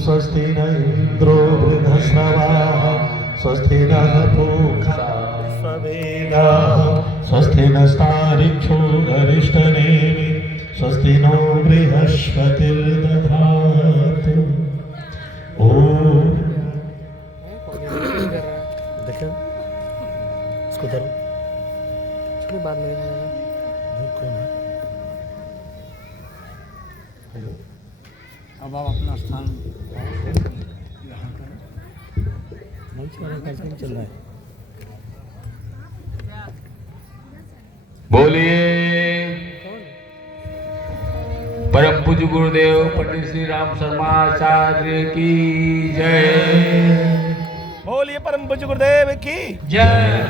स्वस्ति न इंद्रो वृद्धश्रवाः स्वस्ति नः पूषा विश्ववेदाः स्वस्ति नस्तारिक्षो गरिष्ठनेमि स्वस्ति नो बृहस्पतिर्दधातु। ओम देखो इसको धरो इसके बाद में कौन है? हेलो अब आप अपना स्थान यहाँ करें। मंच वाला कार्यक्रम चल रहा है। बोलिए परम पूज्य गुरुदेव पंडित श्री राम शर्मा आचार्य की जय। बोलिए परम पूज्य गुरुदेव की जय।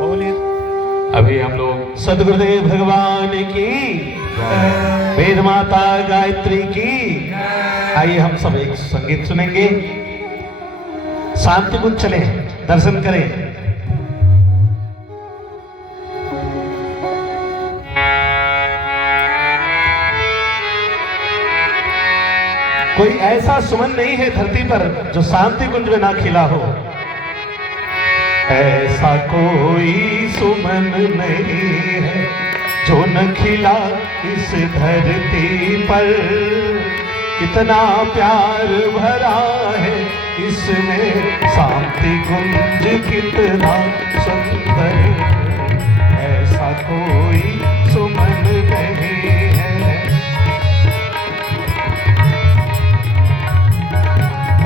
बोलिए अभी हम लोग सदगुरुदेव भगवान की वेद माता गायत्री की। आइए हम सब एक संगीत सुनेंगे। शांति कुंज चले दर्शन करें। कोई ऐसा सुमन नहीं है धरती पर जो शांति कुंज में ना खिला हो। ऐसा कोई सुमन नहीं है जो न खिला इस धरती पर। कितना प्यार भरा है इसमें शांति कुंज कितना सुंदर। ऐसा कोई सुमन नहीं है।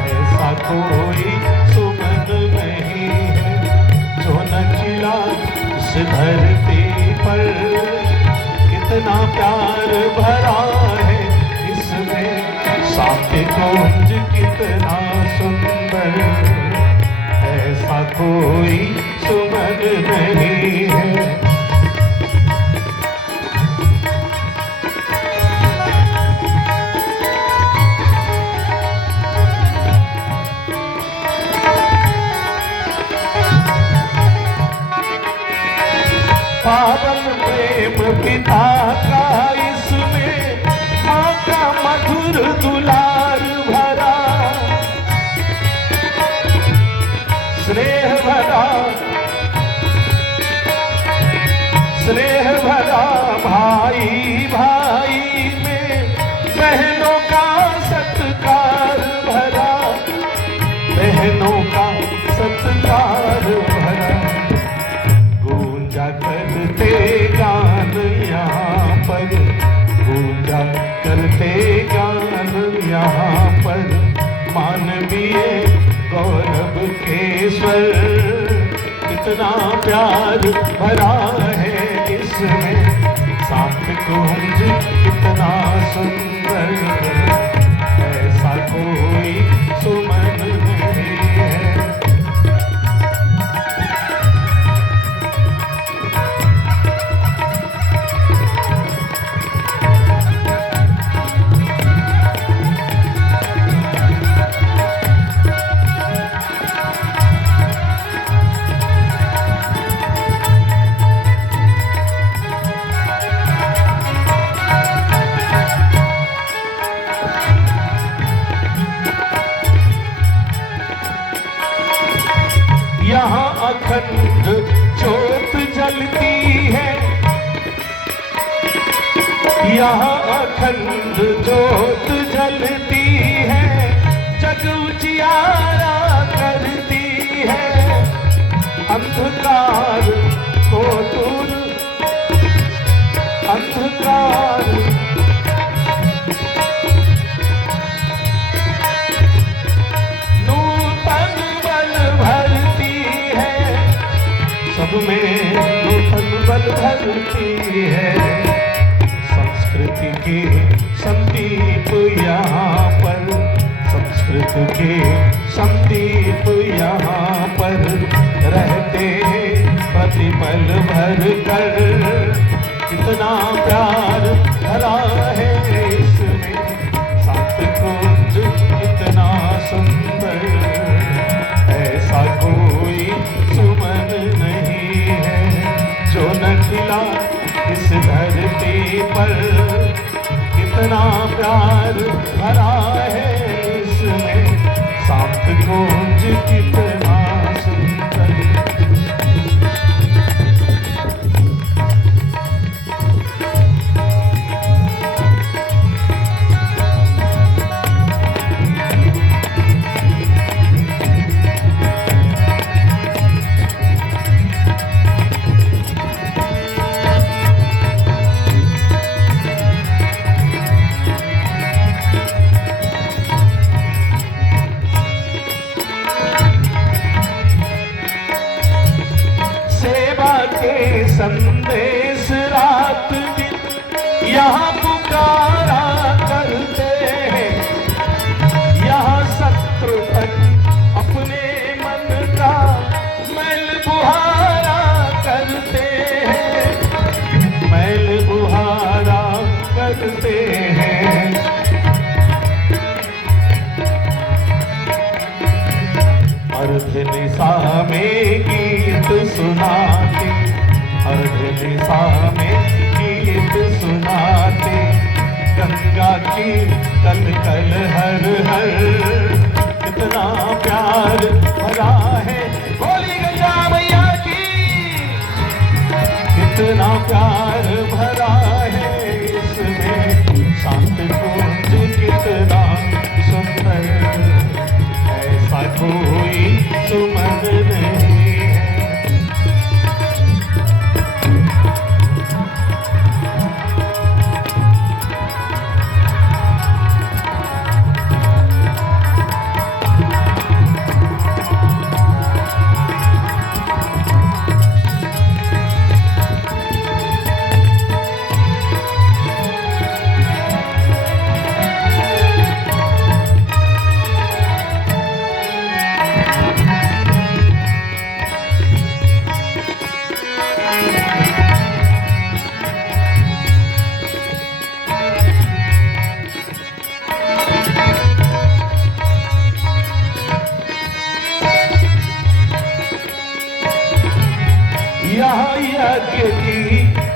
ऐसा कोई सुमन नहीं है जो न खिला इस धरती पर। कितना प्यार भरा है इसमें शांति कुंज कितना सुंदर। ऐसा कोई सुमन नहीं है। पावन प्रेम पिता का इसमें माँ का मधुर दुलार भरा। स्नेह भरा भाई भाई में बहनों का सत्कार भरा। बहनों का सत्कार भरा। गूंजा करते गान यहाँ पर। गूंजा करते गान यहाँ पर। मानवीय गौरव के स्वर। कितना प्यार भरा है इसमें शांति कुंज कितना सुंदर। ऐसा कोई सुमन नहीं है। यहाँ अखंड ज्योत जलती है। यहाँ अखंड ज्योत जलती है। जग उजियारा करती है। अंधकार को दूर अंधकार नूतन बल भरती है। सब में नूतन बल भरती है। संस्कृति के संदीप यहाँ पर। संस्कृति के संदीप यहाँ पर रहते हैं प्रतिपल भर कर। कितना प्यार भरा है इसमें शांति कुंज कितना सुंदर। ऐसा कोई सुमन नहीं है जो न खिला इस धरती धरती पर कितना प्यार भरा है इसमें, शांत कुंज कितना सुंदर। संदेश रात दिन यहाँ पुकारा करते हैं, यहाँ शत्रु तक अपने मन का मैल बुहारा करते हैं, मैल बुहारा करते हैं। अर्ध निशा में गीत सुनाते, अर्ध निशा में गीत सुनाते, गंगा की कल कल हर हर, कितना प्यार भरा है, बोली गंगा मैया की, कितना प्यार भरा है इसमें, शांत कुंज कितना सुंदर, ऐसा कोई सुमन नहीं। यहाँ यज्ञ की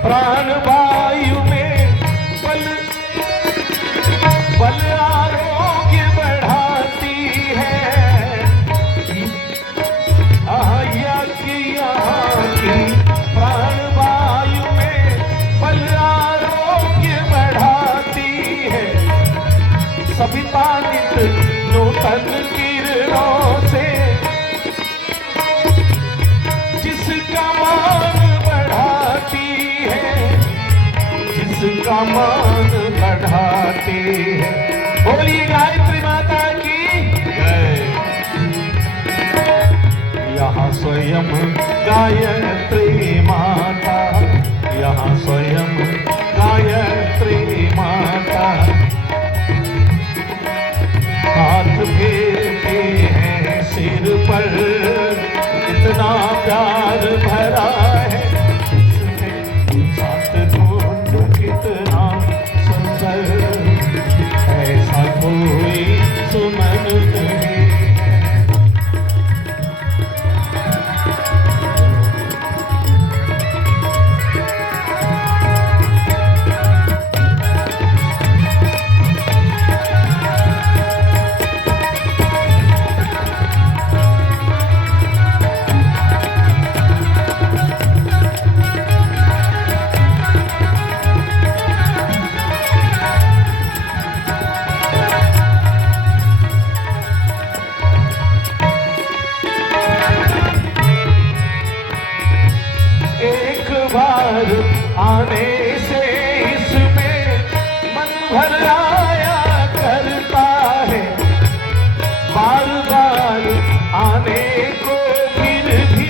प्राण वायु में बल बल आरोग्य बढ़ाती है, यज्ञ यहाँ की प्राण वायु में बल आरोग्य बढ़ाती है, सविता नित नूतन किरणों से जिसका मान बढ़ाती है, जिसका मान बढ़ाती है, बोलिए गायत्री माता की जय। यहाँ स्वयं गायत्री माता, यहाँ स्वयं गायत्री माता, हाथ फेरते हैं सिर पर, कितना प्यार भरा है इसमें, शांत कुंज कितना सुंदर, ऐसा कोई सुमन नहीं। बार आने से इसमें मन भर आया करता है, बार बार आने को फिर भी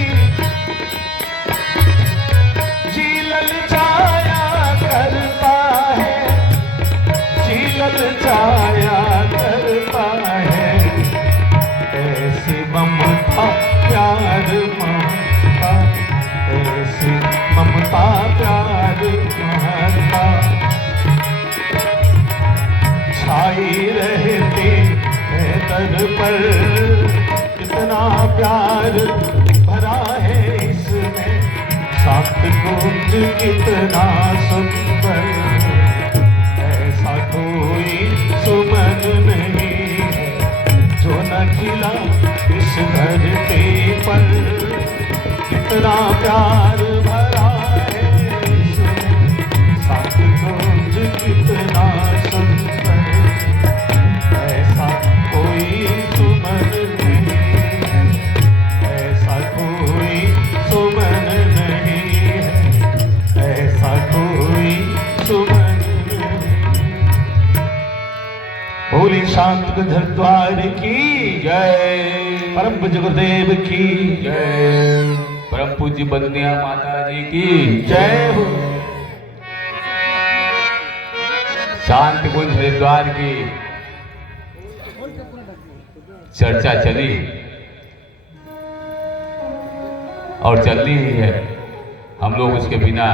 जी ललचाया करता है, जी ललचाया करता है, ऐसी ममता प्यार ममता, ऐसी ममता प्यार ममता छाई रहती है दर पर, कितना प्यार भरा है इसमें, शांत कुंज कितना सुंदर, प्यार भरा है सतगुंज कितना सुंदर, ऐसा कोई सुमन नहीं है, ऐसा कोई सुमन नहीं है, ऐसा कोई सुमन नहीं। बोली शांत गुरुद्वार की जय। परम पूज्य गुरुदेव की जय। परम पूज्य बंदिया माता जी की जय हो। शांति कुंज हरिद्वार की चर्चा चली और चल रही है। हम लोग उसके बिना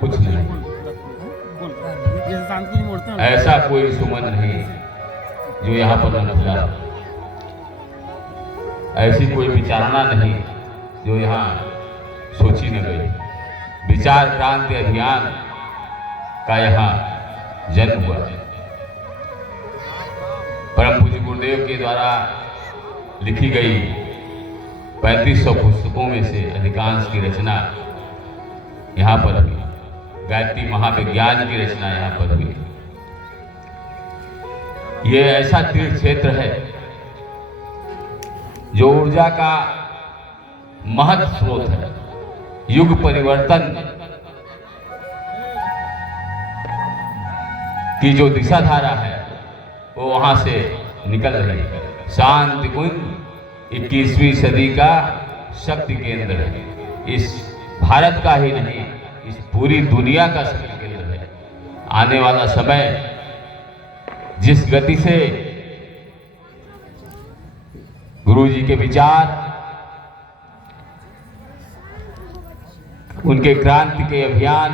कुछ नहीं। ऐसा कोई सुमन नहीं जो यहाँ पर न निकला, ऐसी कोई विचारणा नहीं जो यहाँ सोची न गई। विचार क्रांति अभियान का यहाँ जन्म हुआ। परम पूज्य गुरुदेव के द्वारा लिखी गई 3500 पुस्तकों में से अधिकांश की रचना यहाँ पर हुई। गायत्री महाविज्ञान की रचना यहाँ पर हुई। ये ऐसा तीर्थ क्षेत्र है जो ऊर्जा का महत् स्रोत है। युग परिवर्तन की जो दिशा धारा है वो वहां से निकल रही है। शांति कुंज 21वीं सदी का शक्ति केंद्र है। इस भारत का ही नहीं, इस पूरी दुनिया का शक्ति केंद्र है। आने वाला समय जिस गति से गुरु जी के विचार, उनके क्रांति के अभियान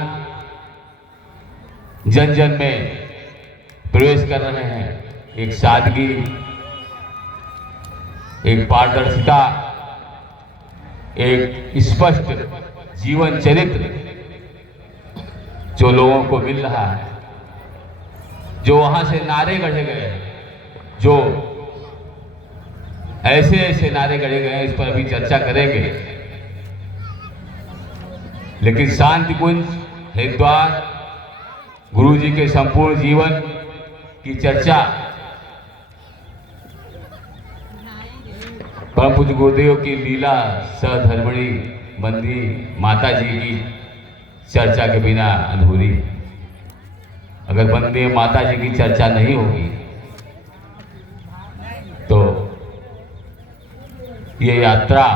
जन जन में प्रवेश कर रहे हैं, एक सादगी, एक पारदर्शिता, एक स्पष्ट जीवन चरित्र जो लोगों को मिल रहा है, जो वहां से नारे गढ़े गए, जो ऐसे ऐसे नारे गढ़े गए हैं, इस पर अभी चर्चा करेंगे। लेकिन शांति कुंज हरिद्वार गुरु जी के संपूर्ण जीवन की चर्चा परम पूज्य गुरुदेव की लीला सधर्मणी बंदी माता जी की चर्चा के बिना अधूरी। अगर बंदी माता जी की चर्चा नहीं होगी तो ये यात्रा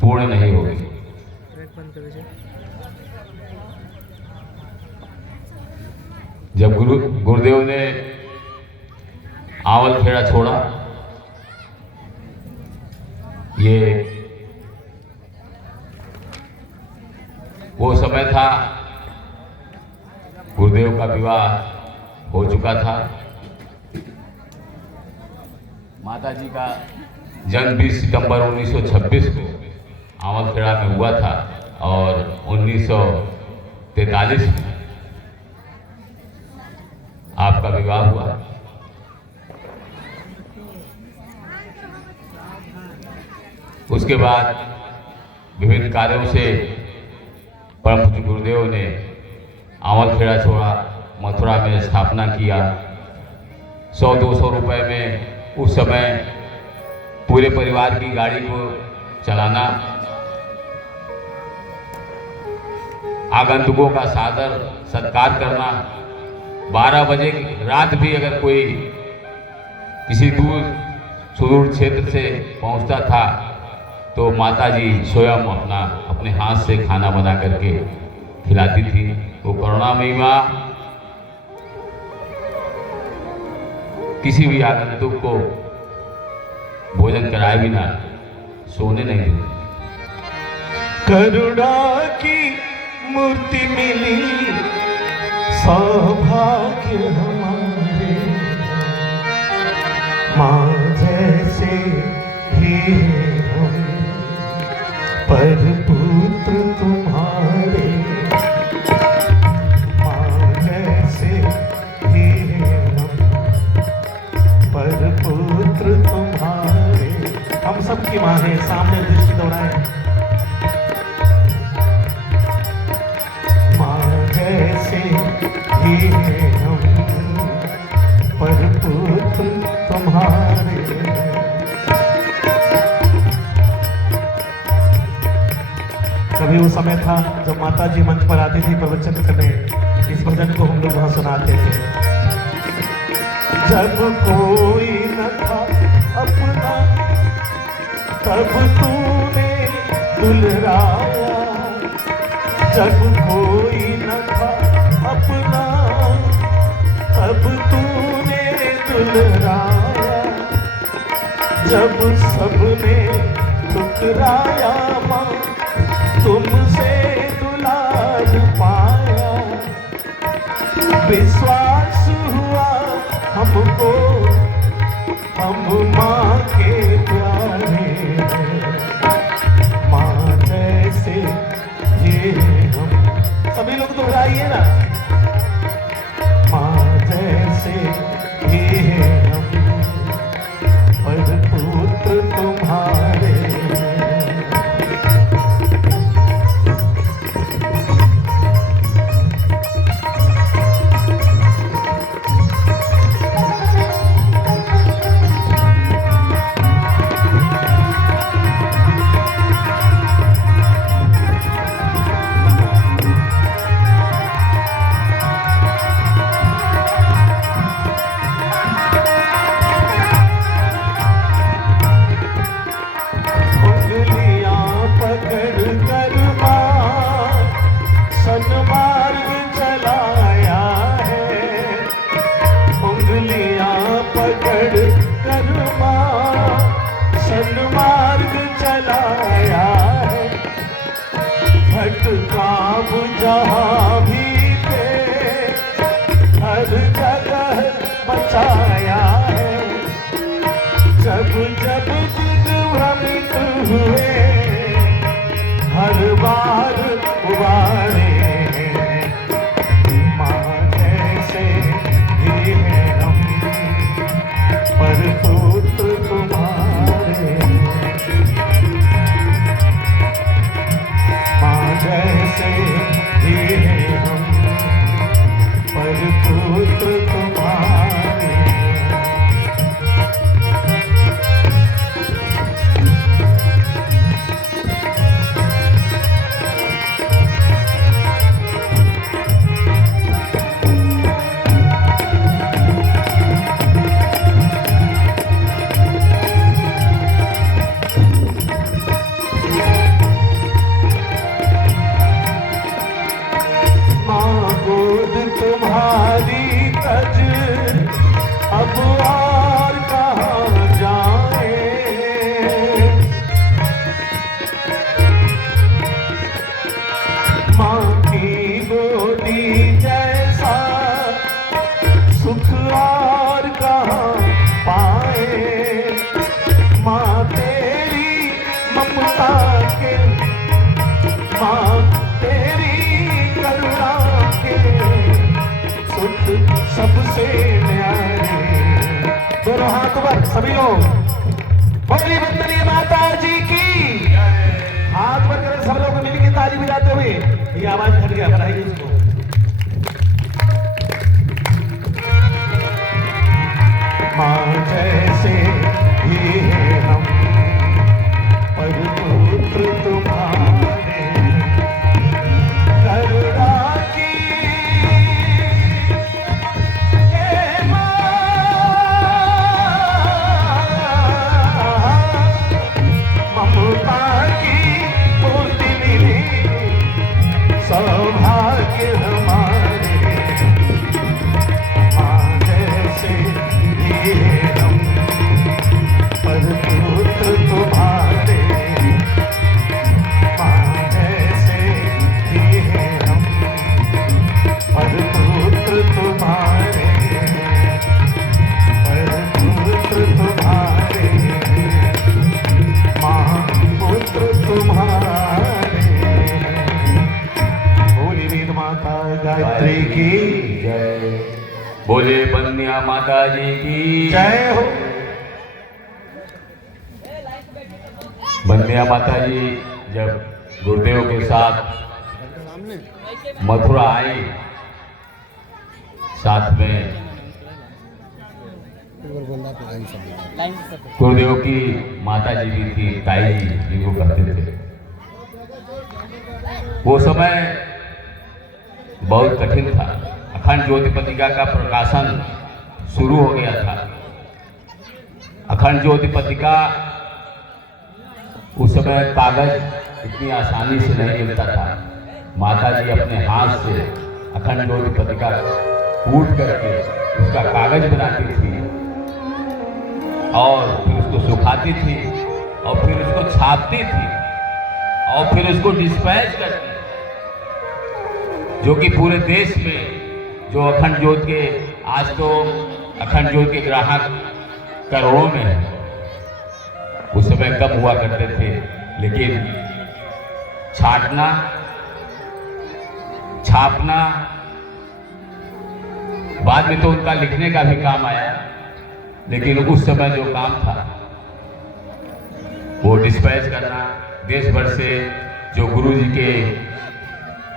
पूर्ण नहीं होगी। जब गुरुदेव ने आवल खेड़ा छोड़ा, ये वो समय था, गुरुदेव का विवाह हो चुका था। माता जी का जन्म 20 सितंबर 1926 को आवलखेड़ा में हुआ था और 1943 में आपका विवाह हुआ। उसके बाद विभिन्न कार्यों से परम पूज्य गुरुदेव ने आवलखेड़ा छोड़ा, मथुरा में स्थापना किया। 100-200 रुपए में उस समय पूरे परिवार की गाड़ी को चलाना, आगंतुकों का सादर सत्कार करना। 12 बजे रात भी अगर कोई किसी दूर सुदूर क्षेत्र से पहुंचता था तो माताजी स्वयं अपने हाथ से खाना बना करके खिलाती थी। वो करुणामयी माँ किसी भी आगंतुक को भोजन कराए बिना सोने नहीं देती। करुणा की मूर्ति मिली, सौभाग्य हमारे, माँ जैसे ही हम, पर पुत्र तुम्हारे, माँ जैसे ही हम, पर पुत्र तुम्हारे। हम सबकी माँ है, सामने दृष्टि दोहराए। ही हैं हम पर पुत्र तुम्हारे। कभी वो समय था जब माता जी मंच पर आती थी प्रवचन करने, इस भजन को हम लोग वहां सुनाते थे। जब कोई न था अपना तब तूने दुलराया, जब कोई न था अपना तब तूने दुलराया, जब सबने ठुकराया माँ तुमसे दुलार पाया। विश्वास हुआ हमको हम माँ के प्यारे, माँ जैसे ये हम। सभी लोग दोहराइए ना, माँ जैसे ये हम पर पुत्र तुम्हारे। जहाँ भी थे हर जगह बचाया है, जब जब दिन भ्रमित हुए हर बार उबारे। माँ जैसे ही हैं हम पर पुत्र तुम्हारे, माँ जैसे ही हैं हम पर पुत्र तुम्हारे। तुम्हारी तज अब और कहाँ जाए, माँ की गोदी जैसा सुख और कहाँ पाए। माँ तेरी ममता के, माँ तेरी करुणा के सबसे न्यारे। दोनों हाथ पर सभी लोग बोली वंदनीय माता जी की। हाथ पर करें सब लोग मिलकर ताली बजाते हुए। ये आवाज हट गया, बढ़ाइए इसको। माँ जैसे ही हैं हम पर पुत्र तुम्हारे। करुणा की सौभाग्य हमारे। माँ जैसे ही हम पर पुत्र तुम्हारे, माँ जैसे ही हम पर पुत्र तुम्हारे, पर पुत्र तुम्हारे, माँ पुत्र तुम्हारे। माता गायत्री की जय। बोले बंदिया माता जी की जय हो। बंदिया माता जी जब गुरुदेव के साथ मथुरा आई साथ में गुरुदेव की माता जी भी थी, ताई जी जिनको कहते थे। वो समय बहुत कठिन था। अखंड ज्योति पत्रिका का प्रकाशन शुरू हो गया था। अखंड ज्योति पत्रिका उस समय कागज इतनी आसानी से नहीं मिलता था। माता जी अपने हाथ से अखंड ज्योति पत्रिका कूट करके उसका कागज बनाती थी और फिर उसको सुखाती थी और फिर उसको छापती थी और फिर उसको डिस्पैच करती, जो कि पूरे देश में जो अखंड ज्योति के, आज तो अखंड ज्योति के ग्राहक करोड़ों में है, उस समय कम हुआ करते थे। लेकिन छाटना, छापना, बाद में तो उनका लिखने का भी काम आया, लेकिन उस समय जो काम था वो डिस्पैच करना। देश भर से जो गुरु जी के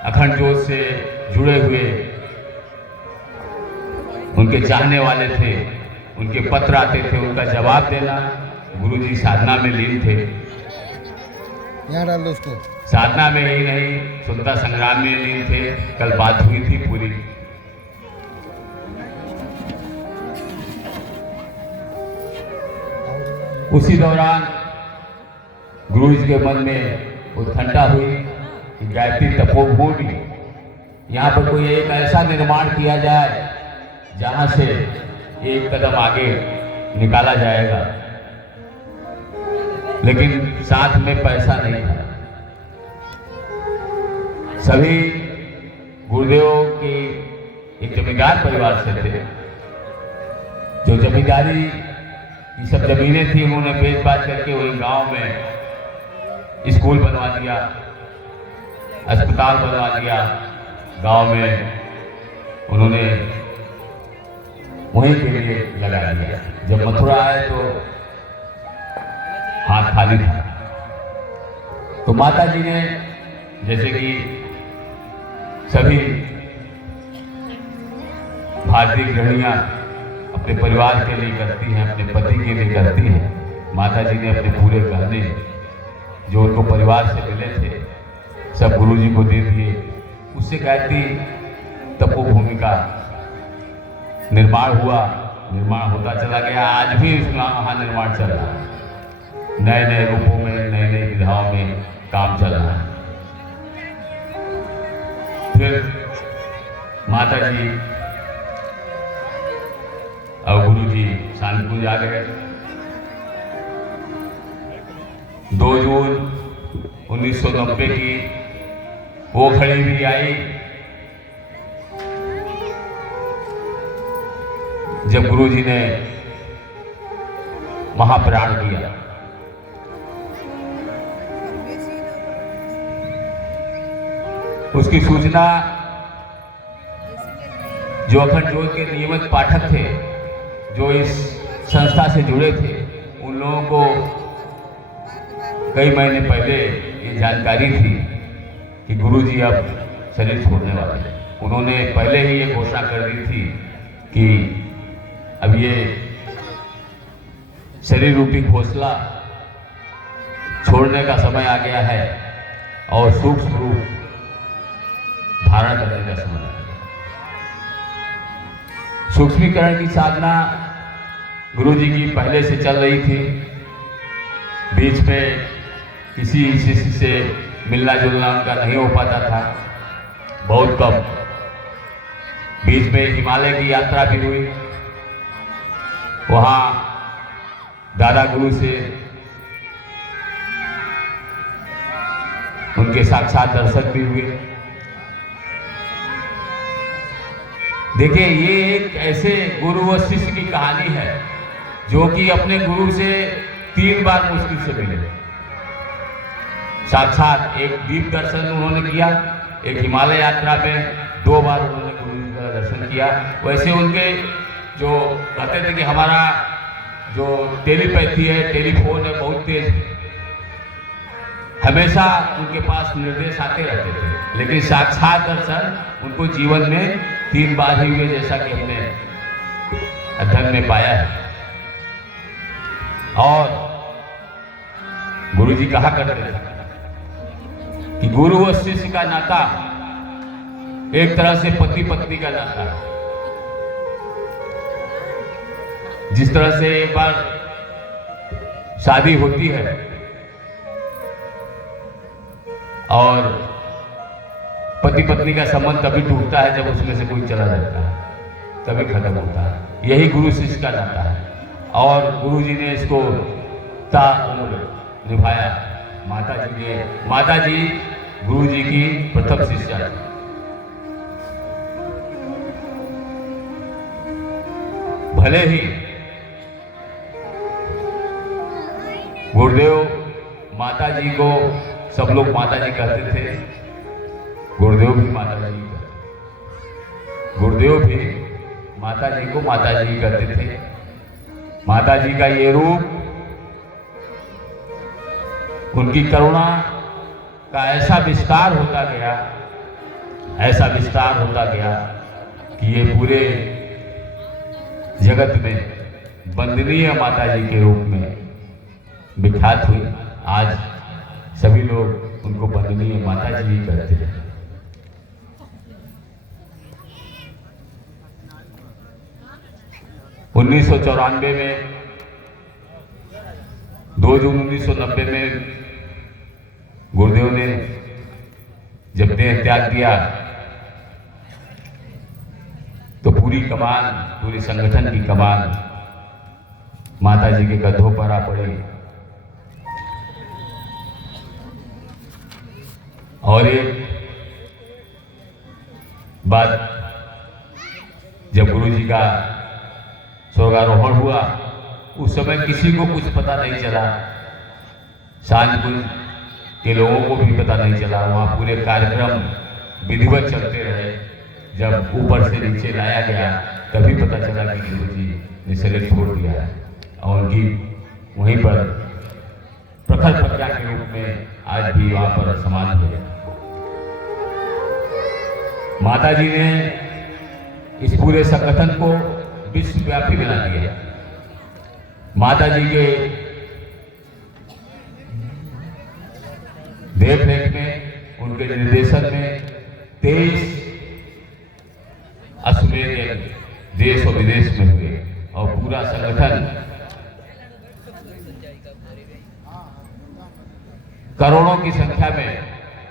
अखंड ज्योति से जुड़े हुए उनके चाहने वाले थे, उनके पत्र आते थे, उनका जवाब देना। गुरु जी साधना में लीन थे। यहाँ डाल दो उसको। साधना में ही नहीं, स्वतंत्रता संग्राम में लीन थे। कल बात हुई थी पूरी। उसी दौरान गुरु जी के मन में उत्कंठा हुई कि गायत्री तपोभूमि, यहाँ पर कोई एक ऐसा निर्माण किया जाए जहाँ से एक कदम आगे निकाला जाएगा। लेकिन साथ में पैसा नहीं था। सभी गुरुदेव के एक जमींदार परिवार से थे। जो जमींदारी ये सब जमीनें थी उन्होंने बेच बाच करके वही गांव में स्कूल बनवा दिया, अस्पताल बनवा दिया। गांव में उन्होंने वहीं के लिए लगा दिया। जब मथुरा आए तो हाथ खाली था। तो माता जी ने, जैसे कि सभी भारतीय गृहिणियां अपने परिवार के लिए करती हैं, अपने पति के लिए करती हैं, माता जी ने अपने पूरे गहने जो उनको परिवार से मिले थे सब गुरु जी को दे दिए। उससे गायत्री तपोभूमि का निर्माण हुआ, निर्माण होता चला गया। आज भी उसका वहाँ निर्माण चल रहा है, नए नए रूपों में, नई नई विधाओं में काम चल रहा है। फिर माता जी और गुरु जी शांतिकुंज आ गए। 2 जून 1990 की वो खड़ी भी आई जब गुरु जी ने महाप्राण किया। उसकी सूचना जो अखंड ज्योति के नियमित पाठक थे, जो इस संस्था से जुड़े थे, उन लोगों को कई महीने पहले ये जानकारी थी कि गुरुजी अब शरीर छोड़ने वाले हैं। उन्होंने पहले ही ये घोषणा कर दी थी कि अब ये शरीर रूपी घोंसला छोड़ने का समय आ गया है और सूक्ष्म रूप धारण करने का समय है। सूक्ष्मीकरण की साधना गुरुजी की पहले से चल रही थी। बीच में किसी शिष्य से मिलना जुलना उनका नहीं हो पाता था, बहुत कम। बीच में हिमालय की यात्रा भी हुई, वहाँ दादा गुरु से उनके साक्षात दर्शन भी हुए। देखिए, ये एक ऐसे गुरु व शिष्य की कहानी है जो कि अपने गुरु से 3 बार मुश्किल से मिले। साक्षात एक दीप दर्शन उन्होंने किया, एक हिमालय यात्रा में 2 बार उन्होंने गुरु जी का दर्शन किया। वैसे उनके जो कहते थे कि हमारा जो टेलीपैथी है, टेलीफोन है, बहुत तेज है, हमेशा उनके पास निर्देश आते रहते थे, लेकिन साक्षात दर्शन उनको जीवन में 3 बार ही हुए, जैसा कि हमने अध्ययन में पाया है। और गुरु जी कहा करते थे कि गुरु और शिष्य का नाता एक तरह से पति पत्नी का नाता है। जिस तरह से एक बार शादी होती है और पति पत्नी का संबंध तभी टूटता है जब उसमें से कोई चला जाता है, तभी खत्म होता है। यही गुरु शिष्य का नाता है और गुरु जी ने इसको ताउम्र निभाया। माता जी गुरु जी की प्रथम शिष्या थी। भले ही गुरुदेव माता जी को सब लोग माता जी कहते थे, गुरुदेव भी माता जी कहते, गुरुदेव भी माता जी को माता जी कहते थे। माता जी का ये रूप उनकी करुणा का ऐसा विस्तार होता गया, ऐसा विस्तार होता गया कि ये पूरे जगत में वंदनीय माता जी के रूप में विख्यात हुई। आज सभी लोग उनको वंदनीय माता जी ही कहते हैं। उन्नीस 1994 में 2 जून 1990 में गुरुदेव ने जब देह त्याग दिया तो पूरी कमान, पूरे संगठन की कमान माता जी के गधों पर आ पड़ी। और एक बात, जब गुरु जी का स्वर्गारोहण हुआ उस समय किसी को कुछ पता नहीं चला, शांतिकुंज के लोगों को भी पता नहीं चला। वहाँ पूरे कार्यक्रम विधिवत चलते रहे। जब ऊपर से नीचे लाया गया तभी पता चला कि गुरु जी ने शरीर छोड़ दिया है और उनकी वहीं पर प्रखर प्रज्ञा के रूप में आज भी वहाँ पर समाधि है। माता जी ने इस पूरे संगठन को विश्वव्यापी बना दिया। माता जी के देखरेख में, उनके निर्देशन में 23 अश्वमेध यज्ञ देश और विदेश में हुए और पूरा संगठन करोड़ों की संख्या में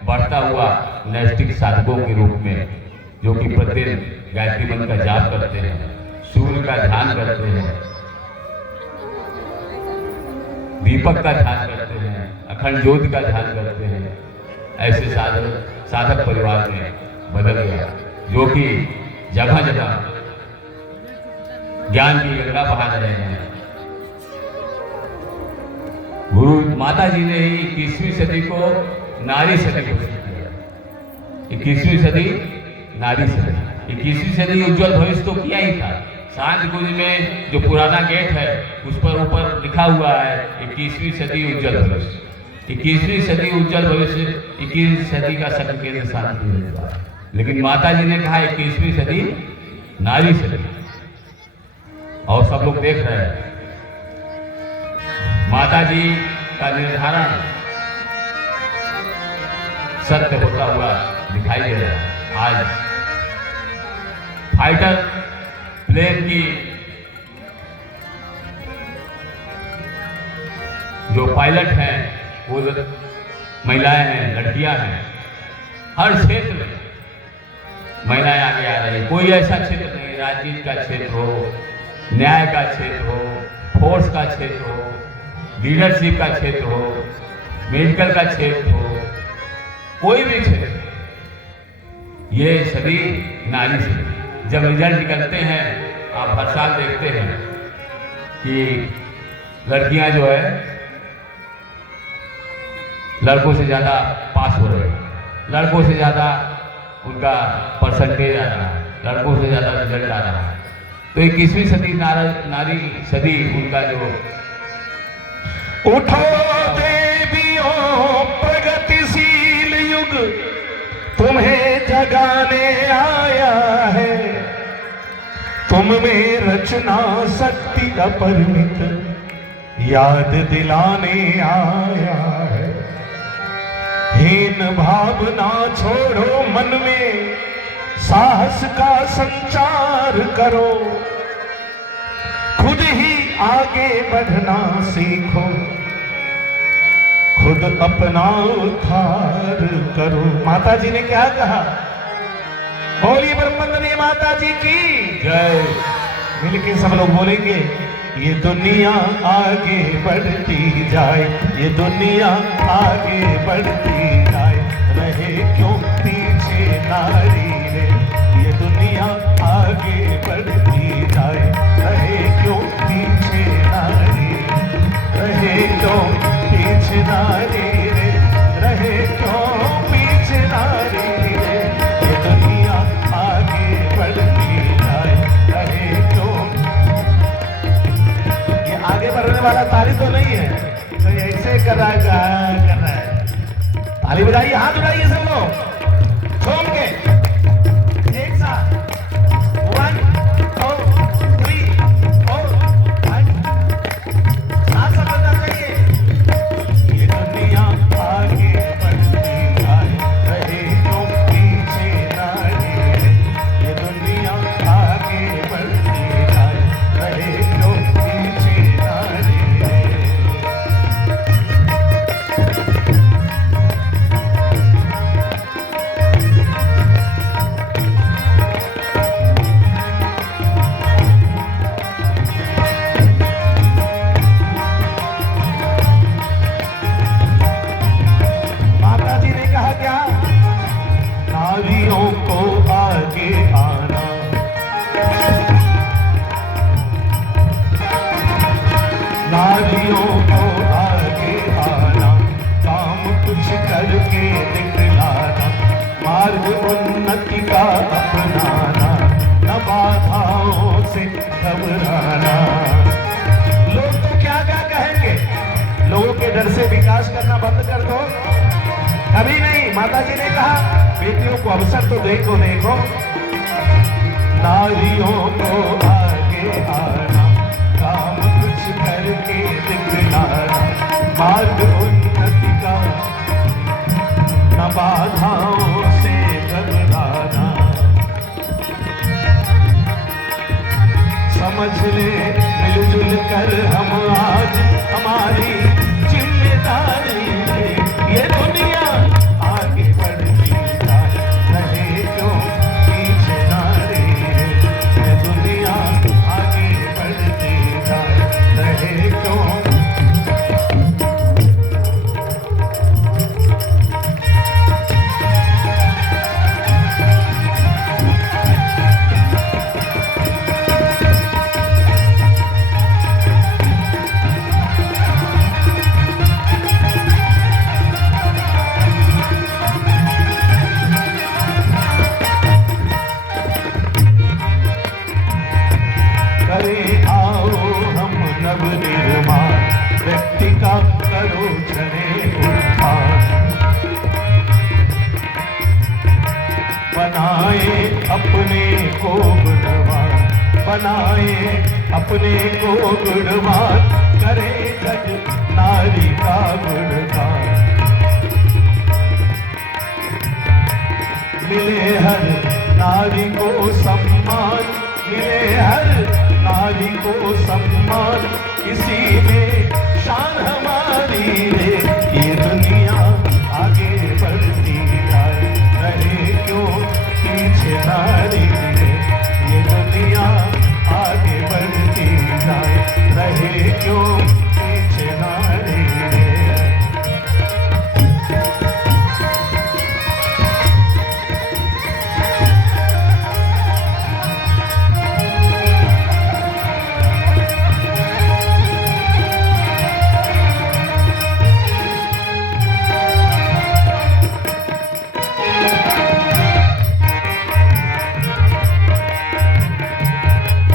बढ़ता हुआ नैष्ठिक साधकों के रूप में, जो कि प्रतिदिन गायत्री मंत्र का जाप करते हैं, सूर्य का ध्यान करते हैं, दीपक का ध्यान करते हैं, अखंड ज्योति का ध्यान करते हैं, ऐसे साधक परिवार में बदल गया, जो कि जगह जगह ज्ञान की गंगा बहा रहे हैं। गुरु माता जी ने ही 21वीं सदी को नारी सदी घोषित किया। 21वीं सदी नारी सदी, 21वीं सदी उज्जवल भविष्य तो किया ही था। शांतिकुंज में जो पुराना गेट है उस पर ऊपर लिखा हुआ है 21वीं सदी उज्जवल भविष्य। 21वीं सदी उज्जवल भविष्य, 21वीं सदी का शक्ति केंद्र शांति। लेकिन माता जी ने कहा 21वीं सदी नारी सदी, और सब लोग देख रहे हैं माता जी का निर्धारण सत्य होता हुआ दिखाई दे रहा है। आज फाइटर प्लेन की जो पायलट हैं वो महिलाएं हैं, लड़कियां हैं। हर क्षेत्र में महिलाएं आगे आ रही हैं। कोई ऐसा क्षेत्र नहीं, राजनीति का क्षेत्र हो, न्याय का क्षेत्र हो, फोर्स का क्षेत्र हो, लीडरशिप का क्षेत्र हो, मेडिकल का क्षेत्र हो, कोई भी क्षेत्र, ये सभी नारी से। जब रिजल्ट निकलते हैं आप हर साल देखते हैं कि लड़कियां जो है लड़कों से ज़्यादा पास हो रहे हैं, लड़कों से ज़्यादा उनका परसेंटेज आ रहा है, लड़कों से ज़्यादा रिजल्ट आ रहा है। तो 21वीं सदी नारी सदी उनका जो उठो देवियों प्रगतिशील युग तुम्हें जगाने आया है। तुम में रचना शक्ति अपरिमित याद दिलाने आया है। हीन भावना छोड़ो मन में, साहस का संचार करो, खुद ही आगे बढ़ना सीखो, खुद अपना उद्धार करो। माता जी ने क्या कहा? बोलिए ब्रह्मवंदनीय माता जी की जय। मिलके सब लोग बोलेंगे, ये दुनिया आगे बढ़ती जाए, ये दुनिया आगे बढ़ती जाए, रहे क्यों पीछे नारी रे, ये दुनिया आगे बढ़ती जाए, रहे क्यों पीछे नारी, रहे क्यों पीछे नारी रे, रहे क्यों पीछे नारी रे, ये दुनिया आगे बढ़ती जाए, रहे क्यों। ये आगे बढ़ने वाला ताली तो नहीं है, तो ये ऐसे कर रहा है। ताली बजाइए, हाथ उठाइए सब लोग झूम के एक साथ। 1 2 3 4 5 साथ सब बजना चाहिए। ये दुनिया आगे बढ़ती जाए, रहे क्यों पीछे नारी रे, ये दुनिया आगे बढ़ती जाए, रहे क्यों पीछे नारी रे। माता जी ने कहा क्या? नारियों को आगे आना, नारियों को आगे आना, काम कुछ करके दिखलाना, मार्ग उन्नति का अपनाना, न बाधाओं से घबराना। लोग तो क्या क्या कहेंगे, लोगों के डर से विकास करना बंद कर दो, कभी नहीं। माता जी ने कहा बेटियों को अवसर तो देखो देखो। नारियों को आगे आना, काम कुछ करके दिखलाना, मार्ग उन्नति का, न बाधाओं से घबराना। समझ ले मिलजुल कर हम आज हमारी जिम्मेदारी है, ये दुनिया आगे बढ़ती जाए, रहे क्यों पीछे नारी रे, ये दुनिया आगे बढ़ती जाए, रहे क्यों। करे आओ हम नव निर्माण, व्यक्ति का करो चले उद्धार, बनाए अपने को गुणवान, बनाए अपने को गुणवान, करे जग नारी का गुणगान। मिले हर नारी को सम्मान, मिले हर नारी को सम्मान, इसी में शान हमारी रे, ये दुनिया आगे बढ़ती जाए, रहे क्यों पीछे नारी रे, ये दुनिया आगे बढ़ती जाए, रहे क्यों पीछे नारी रे।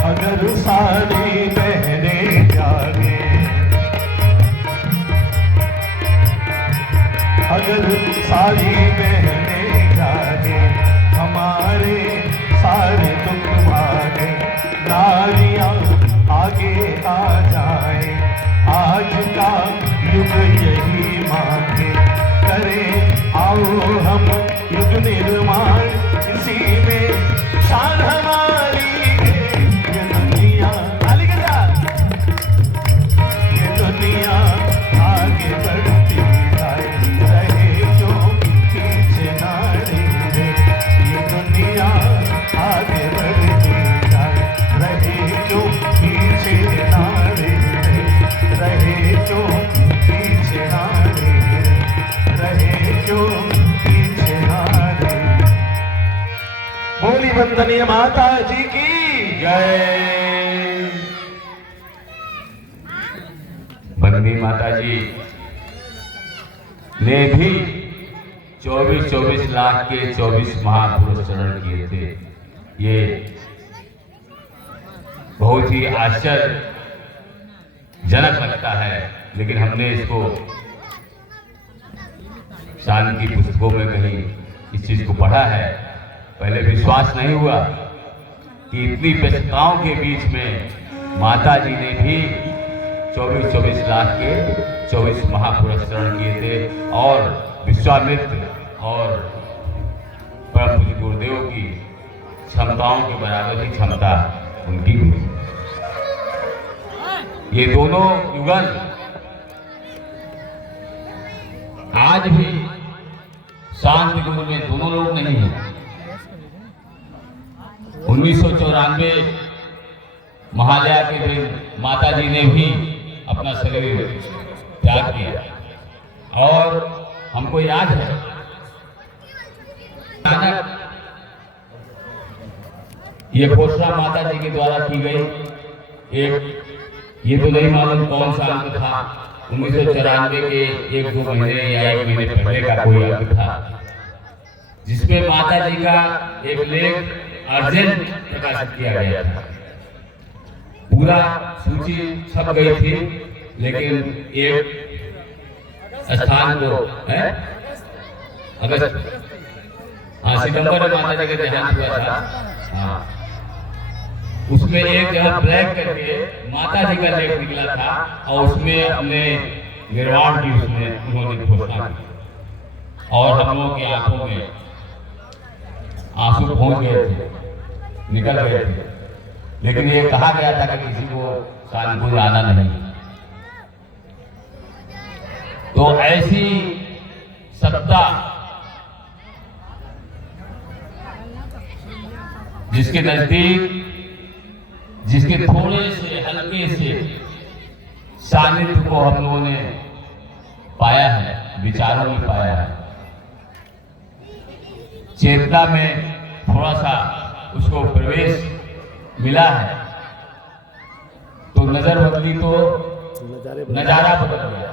अगर सारी बहनें जागे, अगर सारी बहनें जागे, हमारे सारे दुख भागे, नारियां आगे आ जाए, आज का युग यही मांगे, करें आओ हम युग निर्माण, इसी में शान हमारी है। ये दुनिया ताली के साथ, ये दुनिया आगे बढ़ती जाए, रहे जो पीछे ना रहे। ये दुनिया आगे बढ़ती जाए, रहे जो पीछे ना रहे जो पीछे ना रहे जो पीछे ना रहे। बोली वंदनीय माता जी की जय। बंदी माता जी ने भी 24 लाख के 24 महापुरुष चरण किए थे। ये बहुत ही आश्चर्यजनक लगता है, लेकिन हमने इसको शान की पुस्तकों में कहीं इस चीज को पढ़ा है। पहले विश्वास नहीं हुआ कि इतनी व्यस्तताओं के बीच में माता जी ने भी 24 लाख के 24 महापुरुष चरण किए थे, और विश्वामित्र और परम पूज्य गुरुदेव की क्षमताओं के बराबर ही क्षमता उनकी भी। ये दोनों युगल आज भी शांति कुंज में दोनों लोग नहीं हैं। 1994 महालया के दिन माता जी ने भी अपना शरीर त्याग किया, और हमको याद है अचानक ये घोषणा माता जी के द्वारा की गई। एक ये तो नहीं मालूम कौन सा अंक था, 1994 के 1-2 महीने या 1 महीने पहले का कोई अंक था, जिसमें माता जी का एक लेख अर्जेंट प्रकाशित किया गया था। पूरा सूची छप गई थी, लेकिन एक स्थान को है अगस्त सितंबर में माता जी का देहांत हुआ था। उसमें एक जगह ब्लैक करके माता जी का लेख निकला था, और उसमें अपने निर्वाण की उसमें उन्होंने घोषणा की, और हम लोगों की आंखों में आंसू पहुंच गए थे, निकल गए थे। लेकिन ये कहा गया था कि किसी को शान आना नहीं। तो ऐसी सत्ता जिसके नजदीक, जिसके थोड़े से हल्के से सानिध्य को हम लोगों ने पाया है, विचारों में पाया है, चेतना में थोड़ा सा उसको प्रवेश मिला है, तो नजर बदली तो नजारा बदल गया,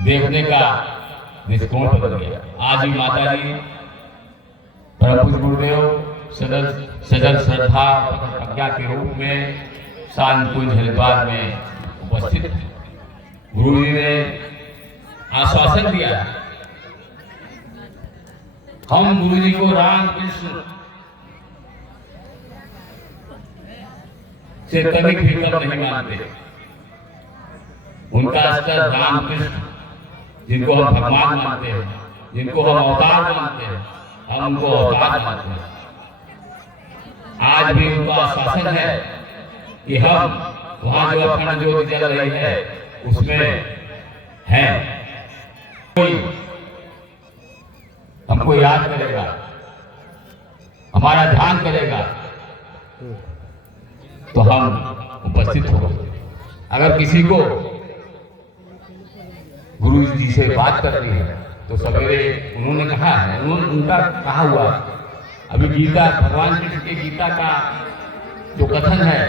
देखने का दृष्टिकोण बदल गया। आज ही माता जी परम पूज्य गुरुदेव सदर श्रद्धा प्रज्ञा के रूप में शांति कुंज हरिद्वार में उपस्थित थे। गुरु जी ने आश्वासन दिया, हम गुरु जी को राम कृष्ण से तनिक भी कम नहीं मानते। उनका स्तर राम कृष्ण, जिनको हम भगवान मानते हैं, जिनको हम अवतार मानते हैं, हम उनको अवतार मानते हैं। आज भी उनका आश्वासन है कि हम वहां जो अखंड ज्योति जल रही है उसमें है, कोई हमको याद करेगा, हमारा ध्यान करेगा, तो हम उपस्थित होंगे। अगर किसी को गुरु जी से बात करनी है तो सवेरे उन्होंने कहा है, उनका कहा हुआ अभी गीता, भगवान कृष्ण की गीता का जो कथन है,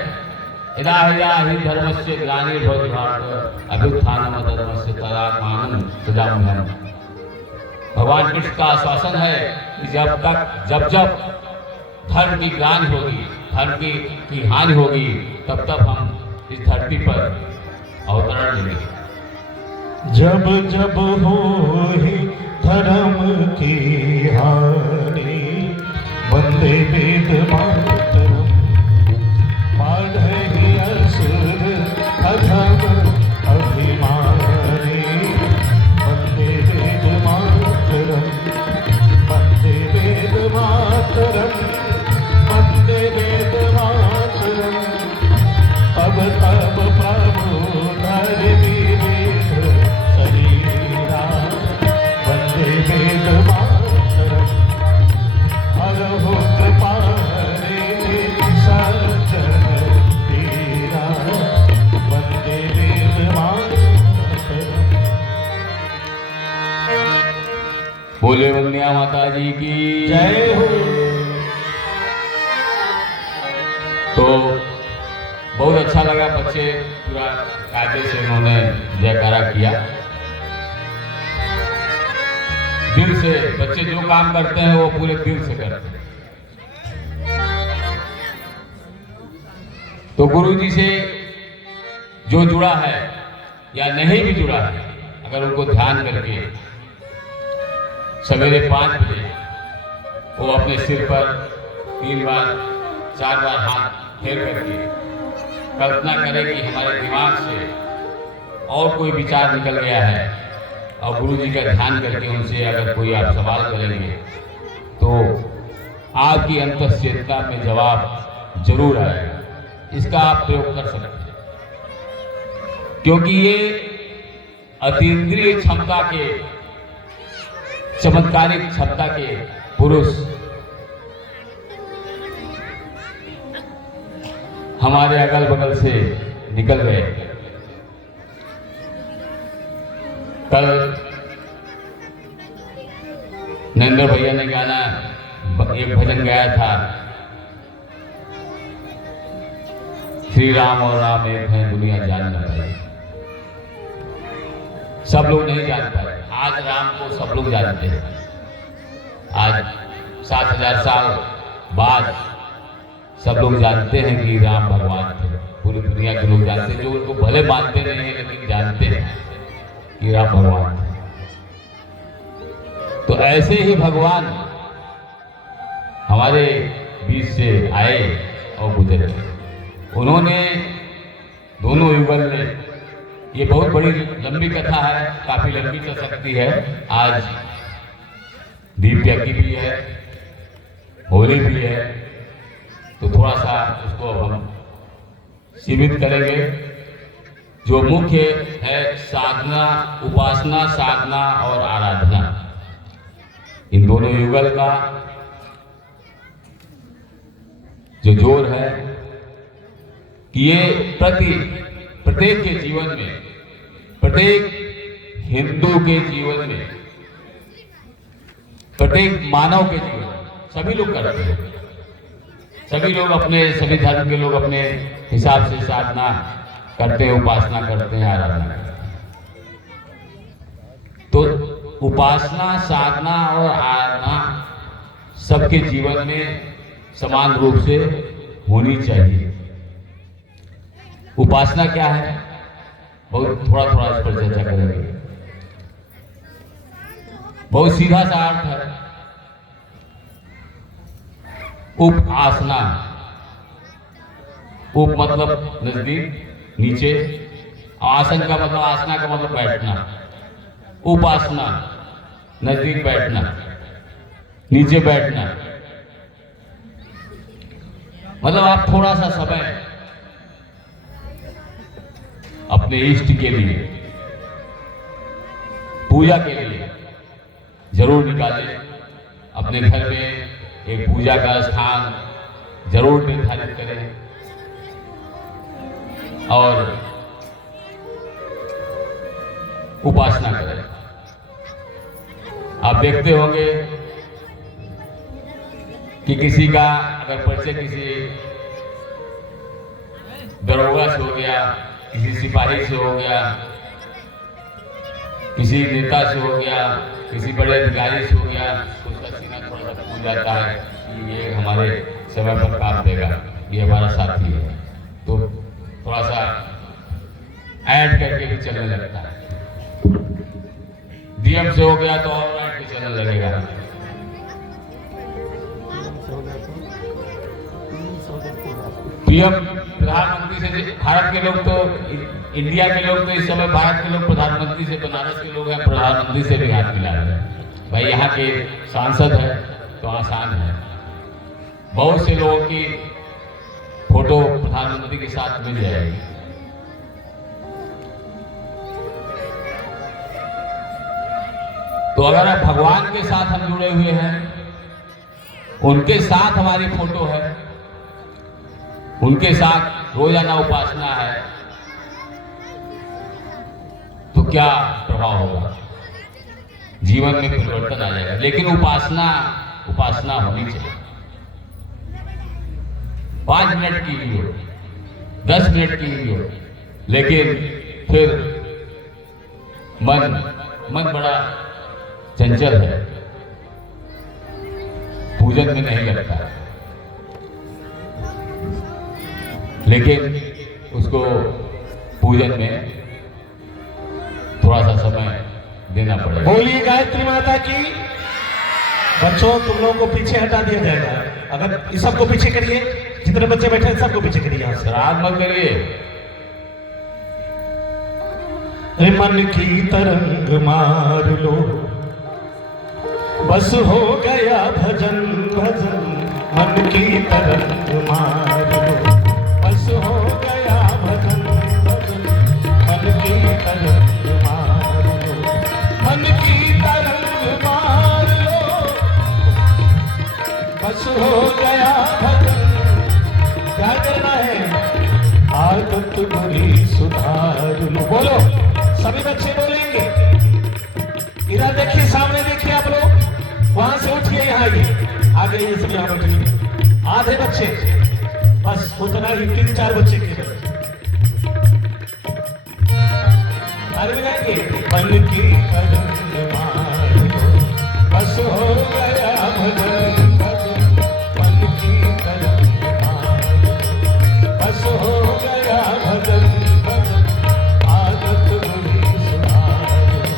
यदा हि धर्मस्य ग्लानिर्भवति भारत अभ्युत्थानम् अधर्मस्य तदात्मानं सृजाम्यहम्। भगवान कृष्ण का आश्वासन है कि जब जब धर्म की ग्लानि होगी, धर्म की हानि होगी, तब तब हम इस धरती पर अवतरण लेंगे। जब जब होहि धर्म की हानि, वंदे वेद मातरम। बोले वंदना माता जी की जय हो। तो बहुत अच्छा लगा, बच्चे पूरा कायदे से उन्होंने जयकारा किया। दिल से बच्चे जो काम करते हैं वो पूरे दिल से करते हैं। तो गुरु जी से जो जुड़ा है या नहीं भी जुड़ा है, अगर उनको ध्यान करके सवेरे 5 बजे वो अपने सिर पर 3 बार 4 बार हाथ फेर करके कल्पना करें कि हमारे दिमाग से और कोई विचार निकल गया है, और गुरु जी का ध्यान करके उनसे अगर कोई आप सवाल करेंगे तो आपकी अंतःचेतना में जवाब जरूर आएगा। इसका आप प्रयोग कर सकते हैं, क्योंकि ये अतीन्द्रिय क्षमता के, चमत्कारिक क्षमता के पुरुष हमारे अगल बगल से निकल गए। कल नरेंद्र भैया ने गाना, एक भजन गाया था, श्री राम और राम एक है दुनिया जान न पाई। सब लोग नहीं जान पाए, आज राम को सब लोग जानते हैं। आज 7000 साल बाद सब लोग जानते हैं कि राम भगवान थे। पूरी दुनिया के लोग जानते हैं, जो उनको भले मानते नहीं हैं लेकिन जानते हैं कि राम भगवान थे। तो ऐसे ही भगवान हमारे बीच से आए और गुजरे। उन्होंने दोनों युगल में, ये बहुत बड़ी लंबी कथा है, काफी लंबी चल सकती है। आज दीप यज्ञ भी है, होली भी है, तो थोड़ा सा उसको हम सीमित करेंगे। जो मुख्य है साधना, उपासना, साधना और आराधना, इन दोनों युगल का जो जोर है कि ये प्रत्येक के जीवन में, प्रत्येक हिंदू के जीवन में, प्रत्येक मानव के जीवन में सभी लोग करते हैं। सभी लोग अपने, सभी धर्म के लोग अपने हिसाब से साधना करते हैं, उपासना करते हैं, आराधना करते हैं। तो उपासना, साधना और आराधना सबके जीवन में समान रूप से होनी चाहिए। उपासना क्या है, बहुत थोड़ा इस पर चर्चा करेंगे। बहुत सीधा सा अर्थ है उपासना। उप मतलब नजदीक, नीचे, आसन का मतलब, आसना का मतलब बैठना। उपासना नजदीक बैठना, नीचे बैठना, मतलब आप थोड़ा सा समय अपने इष्ट के लिए, पूजा के लिए जरूर निकालें। अपने घर में एक पूजा का स्थान जरूर निर्धारित करें और उपासना करें। आप देखते होंगे कि किसी का अगर परिचय किसी दरोगा से हो गया, किसी सिपाही से हो गया, किसी नेता से हो गया, किसी बड़े अधिकारी से हो गया, तो उसका सीना थोड़ा सा फूल जाता है कि ये हमारे समय पर काम देगा, ये हमारा साथी है, तो थोड़ा सा ऐड करके भी चलने लगता है। डीएम से हो गया तो और ऐड के चलने लगेगा। पीएम, प्रधानमंत्री से, भारत के लोग तो, इंडिया के लोग तो इस समय, भारत के लोग प्रधानमंत्री से, बनारस के लोग हैं प्रधानमंत्री से भी हाथ मिला रहे हैं। भाई यहाँ के सांसद है तो आसान है। बहुत से लोगों की फोटो प्रधानमंत्री के साथ मिल जाएगी। तो अगर आप भगवान के साथ हम जुड़े हुए हैं, उनके साथ हमारी फोटो है, उनके साथ रोजाना उपासना है, तो क्या प्रभाव होगा। जीवन में परिवर्तन आ जाएगा। लेकिन उपासना होनी चाहिए। 5 मिनट की ही हो, 10 मिनट की ही हो, लेकिन फिर मन बड़ा चंचल है, पूजन में नहीं लगता, लेकिन उसको पूजन में थोड़ा सा समय देना पड़ेगा। बोलिए गायत्री माता की। बच्चों तुम लोगों को पीछे हटा दिया जाएगा। अगर इस सबको पीछे करिए, जितने बच्चे बैठे हैं सबको पीछे करिए यहाँ से। श्राद्ध मत करिए। मन की तरंग मार लो, बस हो गया भजन भजन। मन की तरंग मार लो, बस हो गया भजन भजन। मन की तरंग मार लो, मन की तरंग मार लो, बस हो गया भजन। क्या करना है? आदत बुरी सुधार लो। बोलो, सभी बच्चे बोलेंगे। इधर देखिए, सामने देखिए आप लोग, वहां से उठिए, यहाँ आइए, आ गए सब यहाँ बैठिए। आधे बच्चे, बस उतना ही, 3-4 बच्चे के अरे मिलाएंगे। मन की तरंग मार लो, बस हो गया भजन भजन। मन की तरंग मार लो, बस हो गया भजन भजन। आदत बुरी सुधार लो।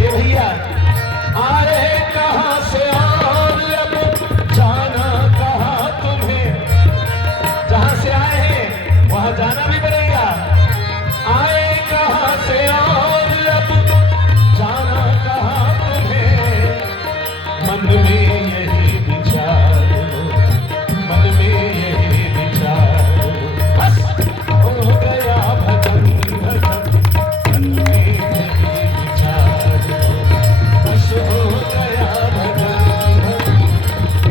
ये भैया आ रहे कहाँ से और अब जाना कहाँ तुम्हें? जहाँ से आए हैं वहाँ जाना भी पड़ेगा। आए कहाँ से और अब जाना कहाँ तुम्हें? मन में यही विचार लो, मन में यही विचार लो, बस हो गया भजन भजन। मन में यही विचार लो, बस हो गया भजन भजन।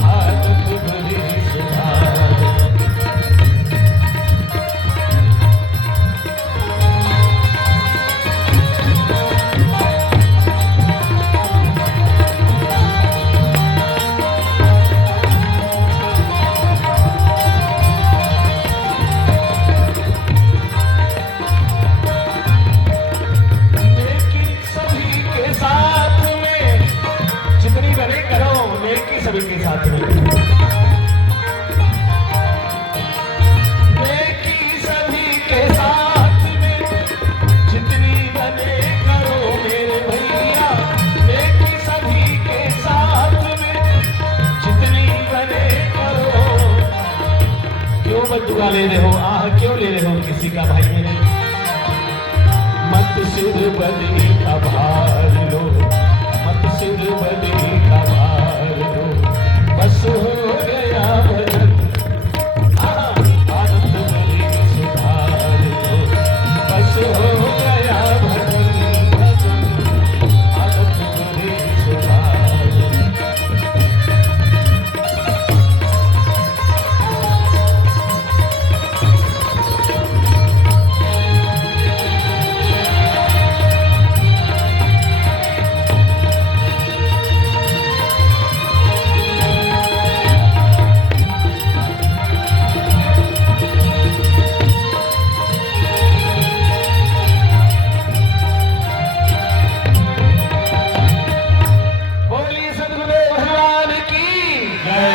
आदत बुरी सुधार लो। नेकी सभी के साथ में, जितनी बने करो नेकी सभी के साथ में। नेकी सभी के साथ में, जितनी बने करो मेरे भैया। नेकी सभी के साथ में, जितनी बने करो। क्यों बदुआ ले रहे हो? आह क्यों ले रहे हो किसी का भाई मेरे? मत सिर बदली का भार लो, मत सिर बदली का भार लो, बस हो गया भजन। आदत बुरी सुधार लो, बस हो गया भजन भजन। आदत बुरी सुधार लो। बोलिए सद्गुरुदेव भगवान की जय।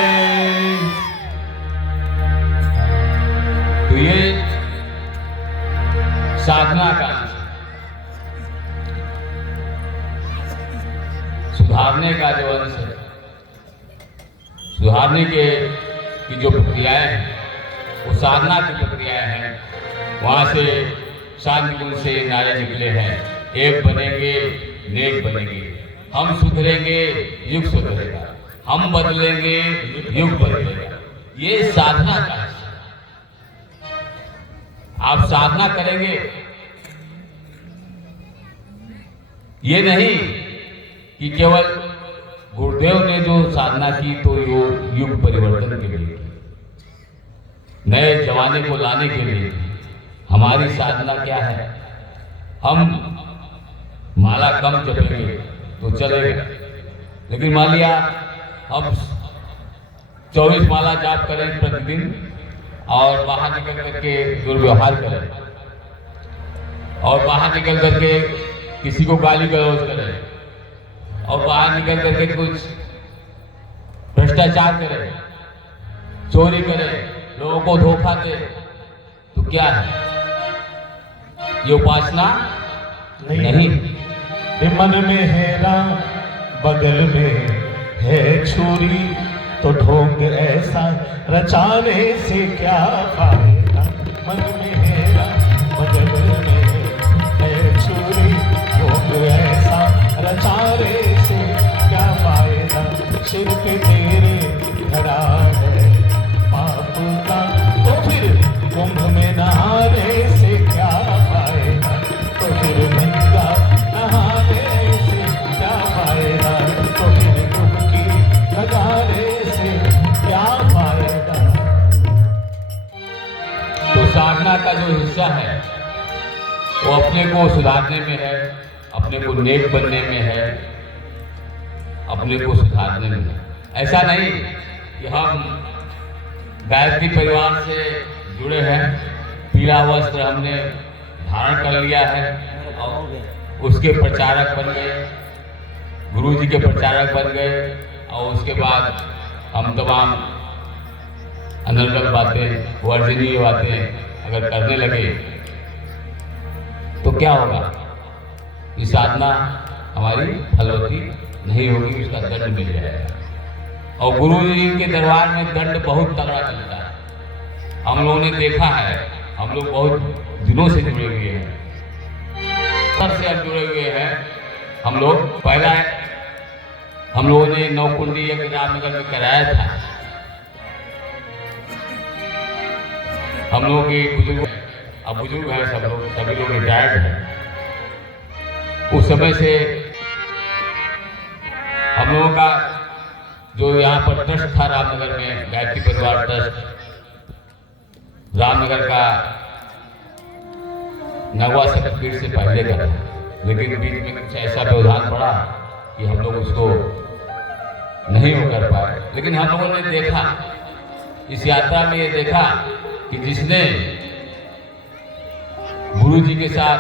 तो ये साधना का सुधारने का जो अंश है, सुधारने की जो प्रक्रियाएं हैं, वो साधना की प्रक्रियाएं हैं। वहां से शांति गुण से नारे निकले हैं। एक बनेंगे, नेक बनेंगे। हम सुधरेंगे, युग सुधरेगा। हम बदलेंगे, युग बदलेगा। ये साधना का है। आप साधना करेंगे, ये नहीं कि केवल गुरुदेव ने जो साधना की तो युग परिवर्तन के लिए की। नए जमाने को लाने के लिए हमारी साधना क्या है? हम माला कम जपेंगे तो चलेगा, लेकिन मान लिया हम 24 माला जाप करें प्रतिदिन और बाहर निकल करके दुर्व्यवहार करें और बाहर निकल करके किसी को गाली गलौज करें और बाहर निकल करके कुछ भ्रष्टाचार करें, चोरी करें, लोगों को धोखा दे, तो क्या है ये उपासना? नहीं। मन में है राम, बगल में है छुरी, तो ढोंग ऐसा रचाने से क्या फायदा? मन में है राम, बगल में है छुरी, ढोंग ऐसा रचाने से क्या फायदा? सिर पे तेरे धरा है पाप का, तो फिर कुंभ में नहाने से क्या फायदा? तो फिर गंगा नहाने से क्या फायदा? तो फिर डुबकी लगाने से क्या फायदा? तो साधना का जो हिस्सा है वो अपने को सुधारने में है, अपने को नेक बनने में है, अपने को सुधारने में है। ऐसा नहीं कि हम गायत्री परिवार से जुड़े हैं, पीला वस्त्र हमने धारण कर लिया है और उसके प्रचारक बन गए, गुरु जी के प्रचारक बन गए और उसके बाद हम तमाम अनर्गल बातें, वर्जनीय बातें अगर करने लगे तो क्या होगा? ये साधना हमारी फलवती नहीं होगी, उसका दंड मिल जाएगा। और गुरु जी के दरबार में दंड बहुत तगड़ा चलता है। हम लोगों ने देखा है, हम लोग बहुत दिनों से जुड़े हुए हैं, तब से हम जुड़े हुए हैं। हम लोग पहला हम लोगों ने नौकुंडी एक रामनगर में कराया था। हम लोग के बुजुर्ग, अब बुजुर्ग हैं सब लोग, सभी लोग रिटायर्ड हैं। उस समय से हम लोगों का जो यहाँ पर ट्रस्ट था रामनगर में, गायत्री परिवार ट्रस्ट, रामनगर का नगवा शक्तिपीठ से पहले का था, लेकिन बीच में कुछ ऐसा व्यवधान पड़ा कि हम लोग उसको नहीं हो कर पाए। लेकिन हम लोगों ने देखा, इस यात्रा में ये देखा कि जिसने गुरु जी के साथ,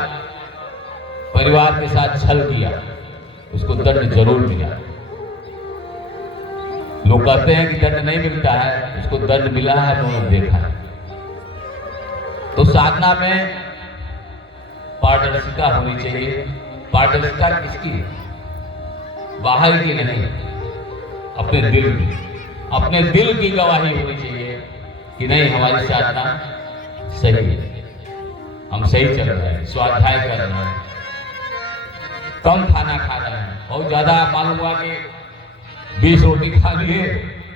परिवार के साथ छल किया उसको दंड जरूर मिला। लोग कहते हैं कि दंड नहीं मिलता है, उसको दंड मिला है, लोगों ने देखा है। तो साधना में पारदर्शिता होनी चाहिए। पारदर्शिता किसकी? बाहर की नहीं, अपने दिल की। अपने दिल की गवाही होनी चाहिए कि नहीं, हमारी साधना सही है, हम सही चल रहे हैं, स्वाध्याय कर रहे हैं, कम खाना खा रहे हैं। बहुत ज्यादा मालूम हुआ कि 20 रोटी खा लिए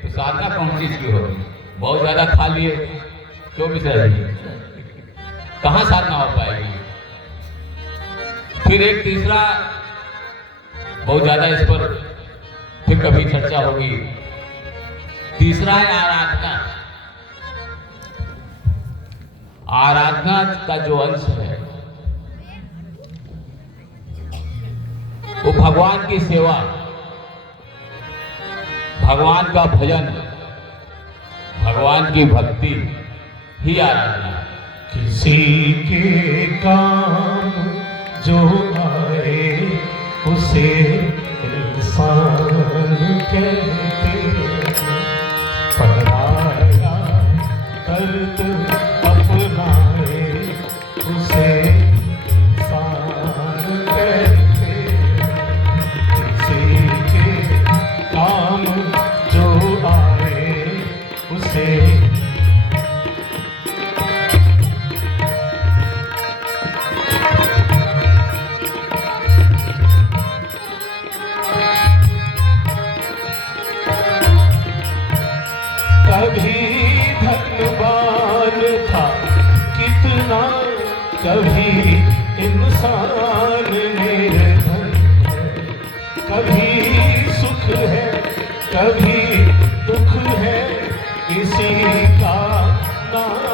तो साधना कौन चीज की होगी? बहुत ज्यादा खा लिए क्यों मिश्रा जी, कहाँ साधना हो पाएगी? फिर एक तीसरा, बहुत ज्यादा इस पर फिर कभी चर्चा होगी, तीसरा है आराधना। आराधना का जो अंश है वो भगवान की सेवा, भगवान का भजन, भगवान की भक्ति ही आराधना। किसी के काम जो आए उसे इंसान कहते हैं, पराया दर्द अपनाए उसे इंसान कहते हैं। किसी के काम जो आए उसे कभी इंसान निर्धन है, कभी सुख है कभी दुख है, किसी का नाम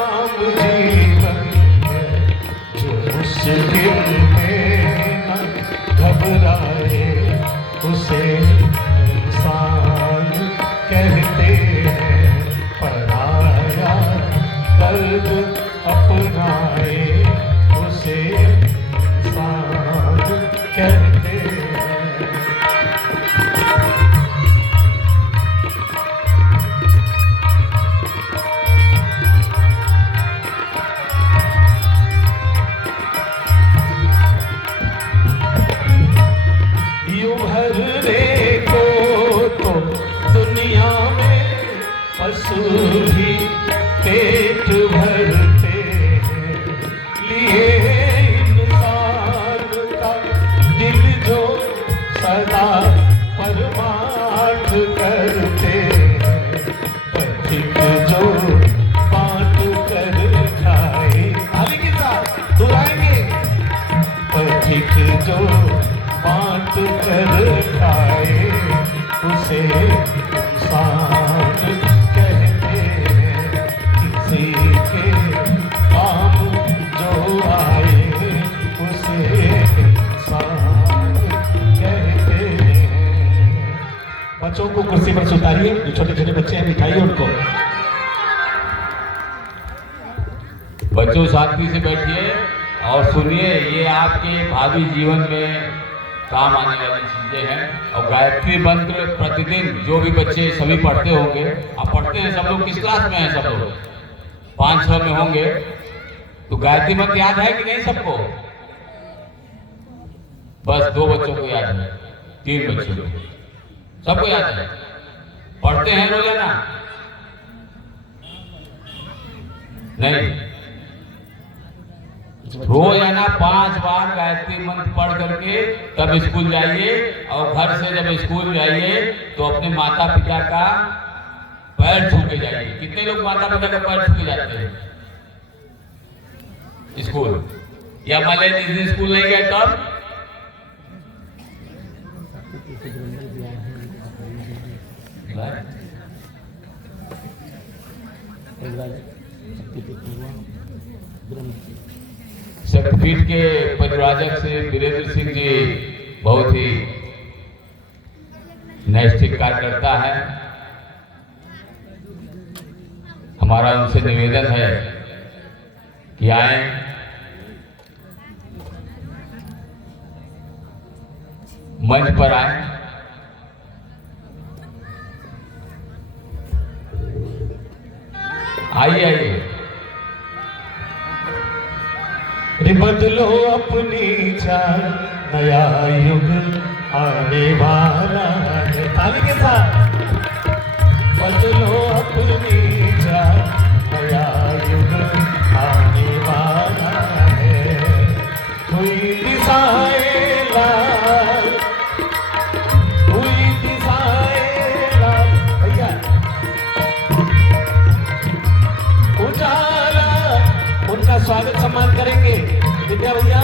मार्ग अपनाए उसे इंसान कहते हैं। यूं भरने को तो दुनिया में पशु भी पेट भरते हैं, लिए इंसान का दिल जो सदा परमार्थ करते हैं, पथिक जो बांट कर खाए। ताली के साथ दोहराएंगे। पथिक जो बांट कर खाए उसे इंसान कहते हैं। किसी के काम जो आए उसे इंसान कहते हैं। बच्चों को कुर्सी पर सुतारिए, जो छोटे छोटे बच्चे हैं बिठाइए उनको। बच्चों शांति से बैठिए और सुनिए, ये आपके भावी जीवन में काम आने वाली चीजें हैं। और गायत्री मंत्र प्रतिदिन जो भी बच्चे सभी पढ़ते होंगे, आप पढ़ते हैं सब लोग, किस क्लास में हैं सब लोग? 5-6 में होंगे। तो गायत्री मंत्र याद है कि नहीं सबको? बस 2 बच्चों को याद है, 3 बच्चों को, सबको याद है? पढ़ते हैं रोजाना? नहीं, रोजाना 5 बार गायत्री मंत्र पढ़ करके तब स्कूल जाइए। और घर से जब स्कूल जाइए तो अपने माता पिता का पैर छू के जाइए। कितने लोग माता पिता का पैर छू के जाते हैं स्कूल? या मान लीजिए जिस दिन स्कूल नहीं गए तब? शक्तिपीठ के परिव्राजक से वीरेंद्र सिंह जी बहुत ही नैष्ठिक कार्य करता है। हमारा उनसे निवेदन है कि आए, मंच पर आए। आइए आइए। बदलो अपनी चाल, नया युग आने वाला है। ताली के साथ। बदलो अपनी चाल, नया युग आने वाला है। हुई दिशाएं लाल, हुई दिशाएं लाल। भैया उजाला, उनका स्वागत सम्मान करेंगे विद्या भैया,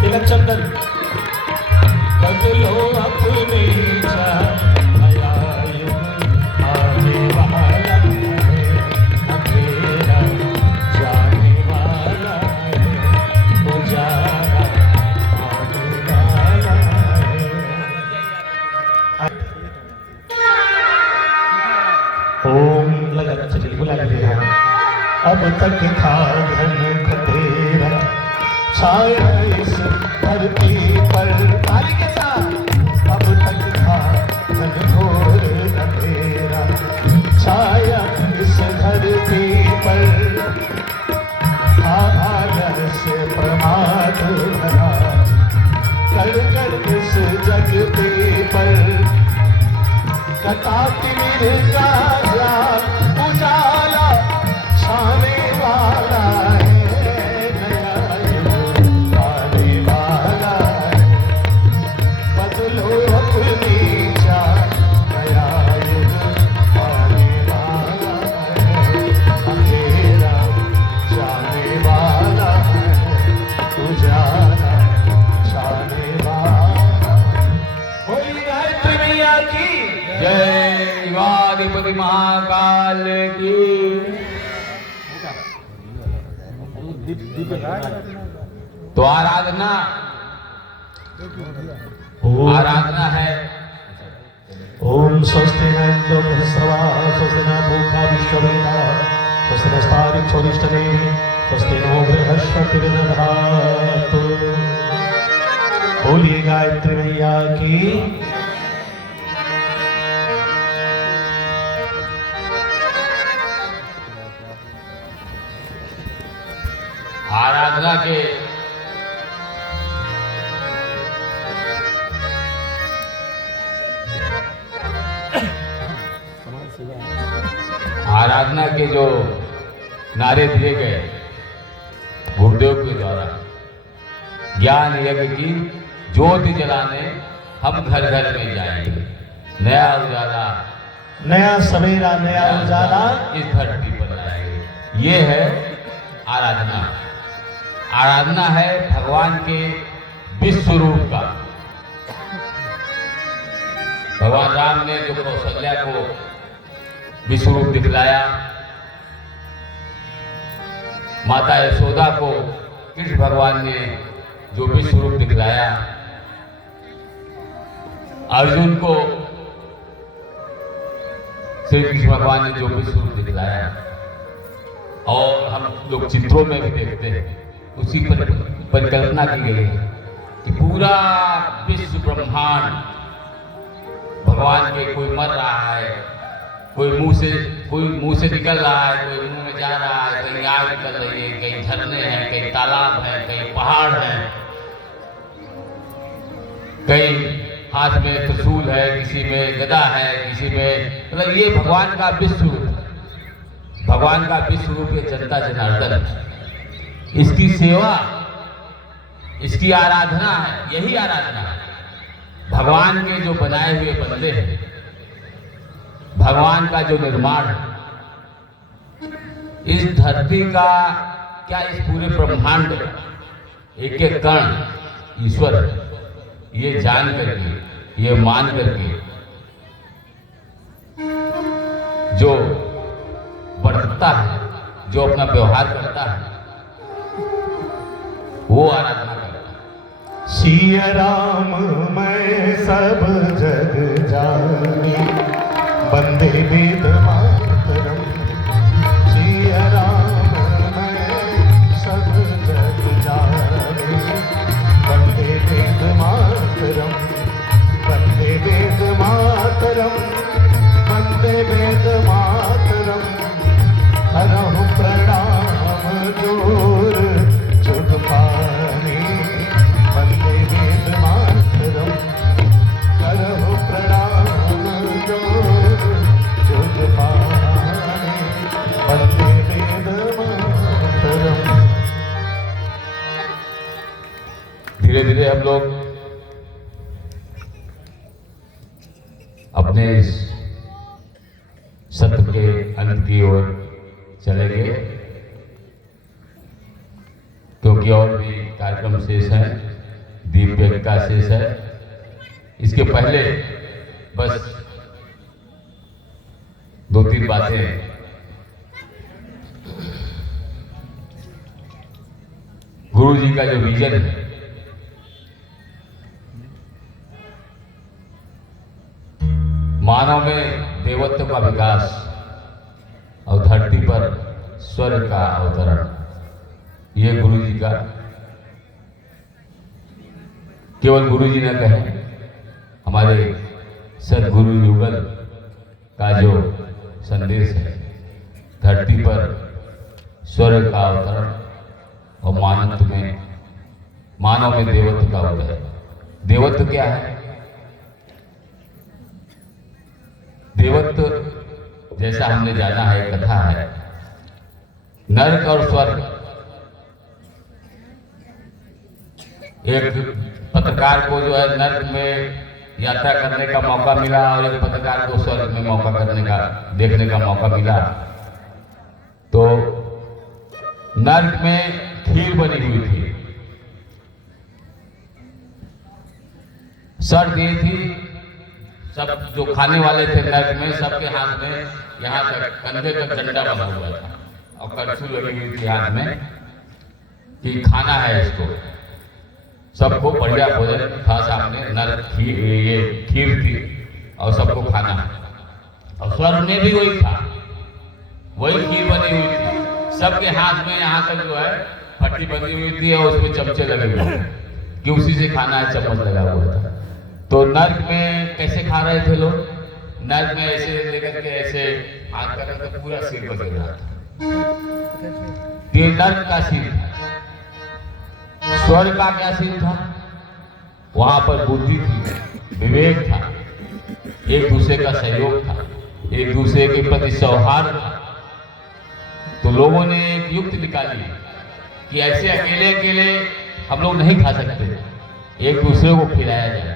तिलक चंदन। बदलो अपनी चाल, नया युग आने वाला है। अंधेरा जाने वाला है, उजाला आने वाला है। ओम लगन चलिए बुला लीजिए। अब तक था घन अंधेरा छाया इस धरती पर। ताली के साथ। अब तक था घनघोर अंधेरा छाया इस धरती पर। आलस से प्रमाद भरा कर कर इस जग पे पर। कटा तिमिर का ज्ञान उजाला छाने वाला है। नया युग आने वाला है। बदलो अपनी चाल, नया युग आने वाला है। अंधेरा जाने वाला है, उजाला छाने वाला। बोलिए गायत्री मैया की जय। युवाधिपति महाकाल की। तो आराधना आराधना है। ओम स्वस्ति न इंद्रो बृहस्पतिः, स्वस्ति न पूषा विश्ववेदाः, स्वस्ति नस्तार्क्ष्यो दिक्षोरिष्टने स्वस्ति नो बृहस्पतिर्दधातु। बोलिए गायत्री मैया की। आराधना के आराधना के जो नारे दिए गए गुरुदेव के द्वारा, ज्ञान यज्ञ की ज्योति जलाने हम घर घर में जाएंगे, नया उजाला, नया सवेरा, नया उजाला इस धरती पर लाएंगे। ये है आराधना। आराधना है भगवान के विश्व रूप का। भगवान राम ने जो कौशल्या को विश्व रूप दिखलाया, माता यशोदा को कृष्ण भगवान ने जो विश्व रूप दिखलाया, अर्जुन को श्री कृष्ण भगवान ने जो विश्व रूप दिखलाया, और हम लोग चित्रों में भी देखते हैं, उसी पर परिकल्पना की गई है कि पूरा विश्व ब्रह्मांड भगवान के, कोई मर रहा है, कोई मुंह से निकल रहा है, कोई मुंह में जा रहा है, कहीं आग निकल रही है, कहीं झरने हैं, कहीं तालाब हैं, कहीं पहाड़ हैं, कहीं हाथ में त्रिशूल है, किसी में गदा है, किसी में, मतलब ये भगवान का विश्व रूप, भगवान का विश्व रूप ये जनता जनार्दन, इसकी सेवा, इसकी आराधना है। यही आराधना है। भगवान के जो बनाए हुए बंदे हैं, भगवान का जो निर्माण है, इस धरती का क्या, इस पूरे ब्रह्मांड एक एक कण ईश्वर है, ये जान करके, ये मान करके जो बरतता है, जो अपना व्यवहार करता है, वो आराधना करता है। सिया राम मैं सब जग जानी, वंदे वेद मातरम। सिया राम मैं सब जग जानी, वंदे वेद मातरम, वंदे वेद मातरम, वंदे वेद मातरम। करहु प्रणाम जोर जुग पानी, वंदे वेद मातरम। करहु प्रणाम जोर जुग पानी, वंदे वेद मातरम। धीरे धीरे हम लोग अपने इस सत्र के अंत की ओर चलेंगे, क्योंकि और भी कार्यक्रम शेष हैं, दीप यज्ञ का शेष है। इसके पहले बस दो तीन बातें। गुरु जी का जो विजन है, मानव में देवत्व का विकास और धरती पर स्वर्ग का अवतरण, ये गुरु जी का, केवल गुरु जी न कहें, हमारे सदगुरु युगल का जो संदेश है, धरती पर स्वर्ग का अवतरण और मानव में देवत्व का उदय। देवत्व क्या है? देवत्व जैसा हमने जाना है, कथा है, नरक और स्वर्ग। एक पत्रकार को जो है नरक में यात्रा करने का मौका मिला, और एक पत्रकार को स्वर्ग में मौका करने का, देखने का मौका मिला। तो नरक में खीर बनी हुई थी। शर्त ये थी, सब जो खाने वाले थे नरक में, सबके हाथ में यहाँ तक कंधे तक डंडा बना हुआ था और कड़छी लगी हुई थी हाथ में कि खाना है इसको। सबको बढ़िया भोजन था सामने, नरक ये खीर थी और सबको खाना है। और स्वर्ग में भी वही था, वही खीर बनी हुई थी, सबके हाथ में यहाँ तक जो है पट्टी बंधी हुई थी और उसमें चमचे लगे हुए थे कि उसी से खाना है, चम्मच लगा हुआ था। तो नर्क में कैसे खा रहे थे लोग? नर्क में ऐसे लेकर के ऐसे हाथ कर रहे थे, पूरा सिर बदल रहा था। ये नर्क का सीन था। स्वर्ग का क्या सीन था? वहां पर बुद्धि थी, विवेक था, एक दूसरे का सहयोग था, एक दूसरे के प्रति सौहार्द था। तो लोगों ने एक युक्ति निकाली कि ऐसे अकेले अकेले हम लोग नहीं खा सकते, एक दूसरे को खिलाया जाए।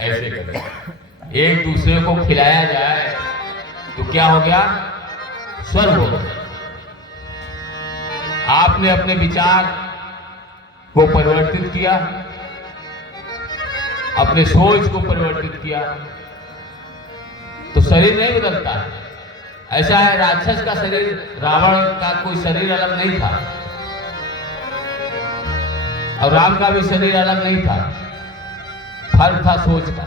ऐसे करके एक दूसरे को खिलाया जाए तो क्या हो गया? स्वर्ग हो गया। आपने अपने विचार को परिवर्तित किया, अपने सोच को परिवर्तित किया, तो शरीर नहीं बदलता है। ऐसा है, राक्षस का शरीर, रावण का कोई शरीर अलग नहीं था और राम का भी शरीर अलग नहीं था। फर्क था सोच का।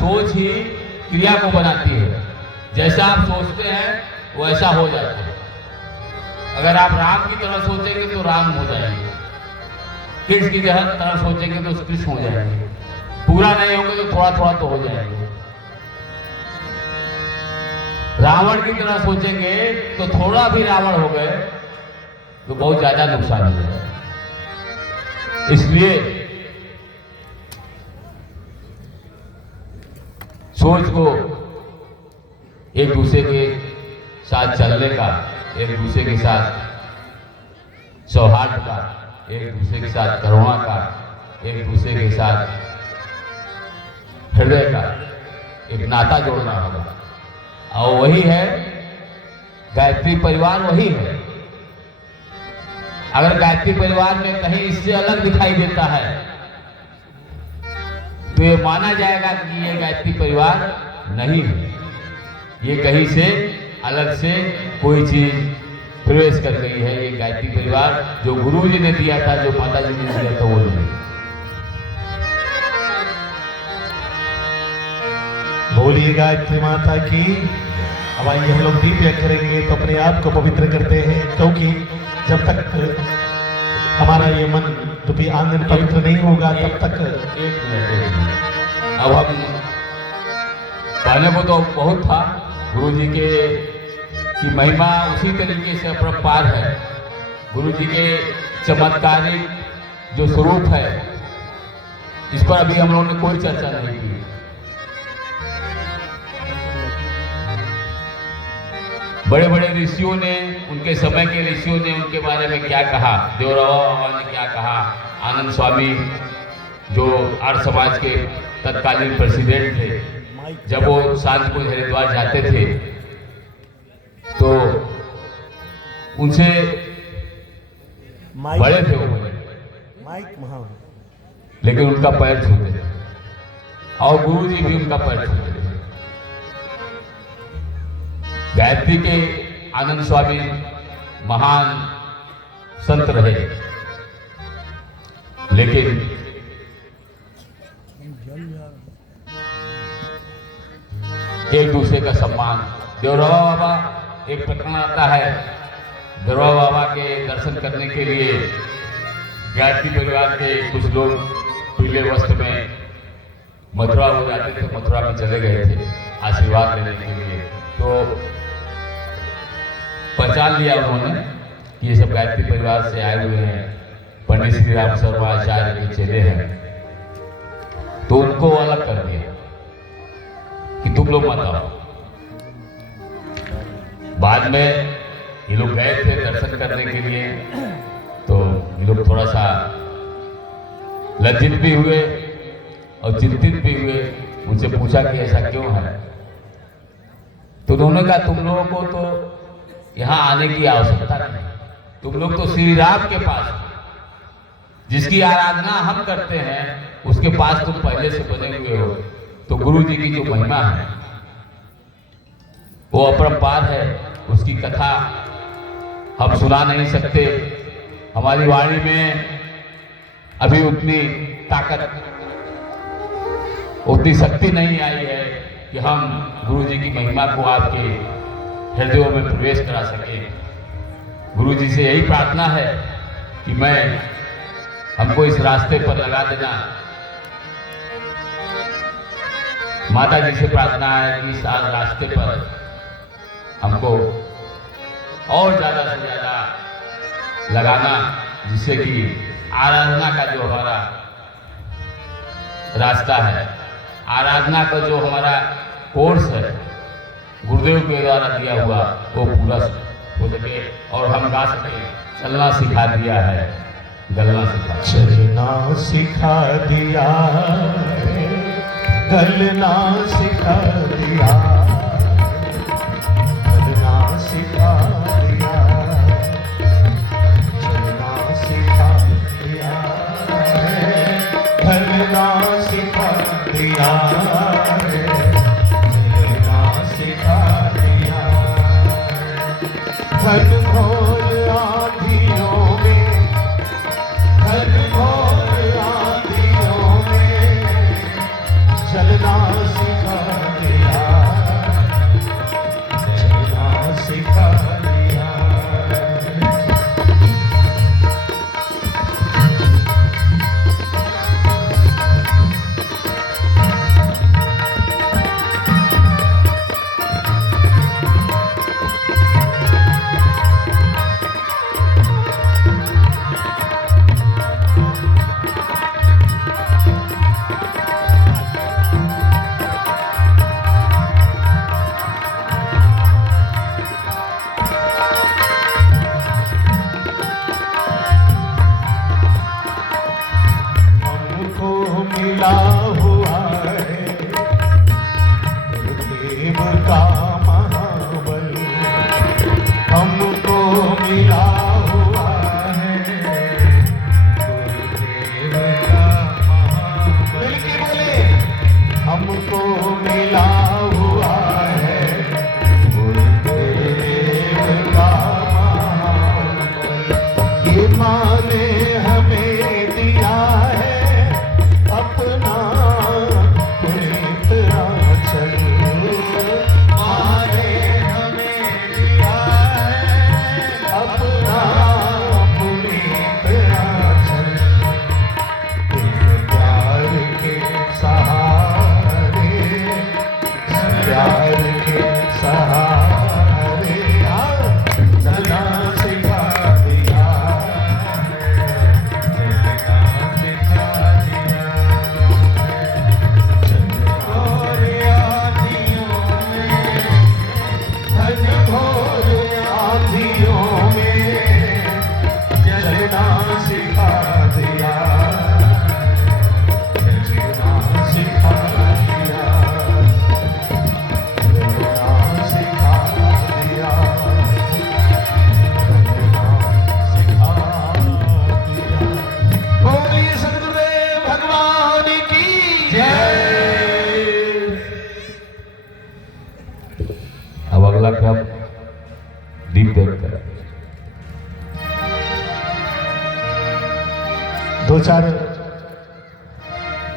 सोच ही क्रिया को बनाती है। जैसा आप सोचते हैं वैसा हो जाता है। अगर आप राम की तरह सोचेंगे तो राम हो जाएंगे, कृष्ण की तरह सोचेंगे तो कृष्ण हो जाएंगे, पूरा नहीं होंगे तो थोड़ा थोड़ा तो हो जाएंगे। रावण की तरह सोचेंगे तो थोड़ा भी रावण हो गए तो बहुत ज्यादा नुकसान हो जाएगा। इसलिए सोच को एक दूसरे के साथ चलने का, एक दूसरे के साथ सौहार्द का, एक दूसरे के साथ करुणा का, एक दूसरे के साथ हृदय का एक नाता जोड़ना होगा। और वही है गायत्री परिवार, वही है। अगर गायत्री परिवार में कहीं इससे अलग दिखाई देता है तो ये माना जाएगा कि ये गायत्री परिवार नहीं है, ये कहीं से अलग से कोई चीज प्रवेश कर गई है। ये गायत्री परिवार जो गुरु जी ने दिया था, जो माता जी ने दिया था, वो नहीं। बोलिए गायत्री माता की। अब आइए हम लोग दीप यज्ञ करेंगे तो अपने आप को पवित्र करते हैं, क्योंकि जब तक हमारा ये मन रूपी आंगन पवित्र नहीं होगा तब तक। एक मिनट। अब हम पहले को तो बहुत था, गुरु जी के की महिमा उसी तरीके से अपरंपार है। गुरु जी के चमत्कारिक जो स्वरूप है, इस पर अभी हम लोगों ने कोई चर्चा नहीं की। बड़े बड़े ऋषियों ने, उनके समय के ऋषियों ने उनके बारे में क्या कहा, देवरावा बाबा ने क्या कहा, आनंद स्वामी जो आर्य समाज के तत्कालीन प्रेसिडेंट थे, जब वो शांतिपुर हरिद्वार जाते थे तो उनसे बड़े थे वो, लेकिन उनका पैर छूते थे और गुरु जी भी उनका पैर छूते थे। गायत्री के आनंद स्वामी महान संत रहे, लेकिन एक दूसरे का सम्मान। देवरावा बाबा, एक प्रकरण आता है, देवरावा बाबा के दर्शन करने के लिए गायत्री परिवार के कुछ लोग पीले वस्त्र में मथुरा हो जाते थे, मथुरा में चले गए थे आशीर्वाद लेने के लिए। तो पहचान लिया उन्होंने कि ये सब गायत्री परिवार से आए हुए हैं, पंडित श्री राम शर्मा आचार्य के चेले हैं। तो उनको अलग कर दिया कि तुम लोग मत आओ। बाद में ये लोग गए थे दर्शन करने के लिए, तो ये लोग थोड़ा सा लज्जित भी हुए और चिंतित भी हुए। मुझसे पूछा कि ऐसा क्यों है, तो उन्होंने कहा तुम लोगों को तो यहाँ आने की आवश्यकता नहीं, तुम लोग तो श्री राम के पास, जिसकी आराधना हम करते हैं उसके पास तुम पहले से बने हुए हो। तो गुरु जी की जो महिमा है वो अपरंपार है, उसकी कथा हम सुना नहीं सकते। हमारी वाणी में अभी उतनी ताकत, उतनी शक्ति नहीं आई है कि हम गुरु जी की महिमा को आपके हृदयों में प्रवेश करा सके। गुरु जी से यही प्रार्थना है कि हमको इस रास्ते पर लगा देना। माता जी से प्रार्थना है कि इस आज रास्ते पर हमको और ज़्यादा से ज़्यादा लगाना, जिससे कि आराधना का जो हमारा रास्ता है, आराधना का जो हमारा कोर्स है गुरुदेव के द्वारा दिया हुआ, वो पूरा हो सके और हम गा सके। चलना सिखा दिया है, गलना सिखा चलना सिखा दिया है, गलना सिखा दिया, गलना सिखा दिया, चलना सिखा दिया है, गलना सिखा दिया है, चलना सिखा दिया। घन घोर आँधियों में, घन घोर आँधियों में चलना सिखा दिया, चलना सिखा दिया। मिला हुआ है गुरुदेव का महाबल, हमको मिला हुआ है गुरुदेव का महाबल। बोले हमको मिला हुआ है गुरुदेव का महाबल। ये माने हमें दिया है अपना पुनीत आंचल, माने हमें दिया है अपना पुनीत आंचल। प्यार के सहारे, प्यार के सहारे चलना सिखा दिया, चलना सिखा दिया। घनघोर आँधियों में चलना सिखा दिया, चलना सिखा दिया, चलना सिखा दिया, चलना सिखा दिया। बोलिए सद्गुरुदेव भगवान की जय। अब अगला क्रम दीप देवकर। दो चार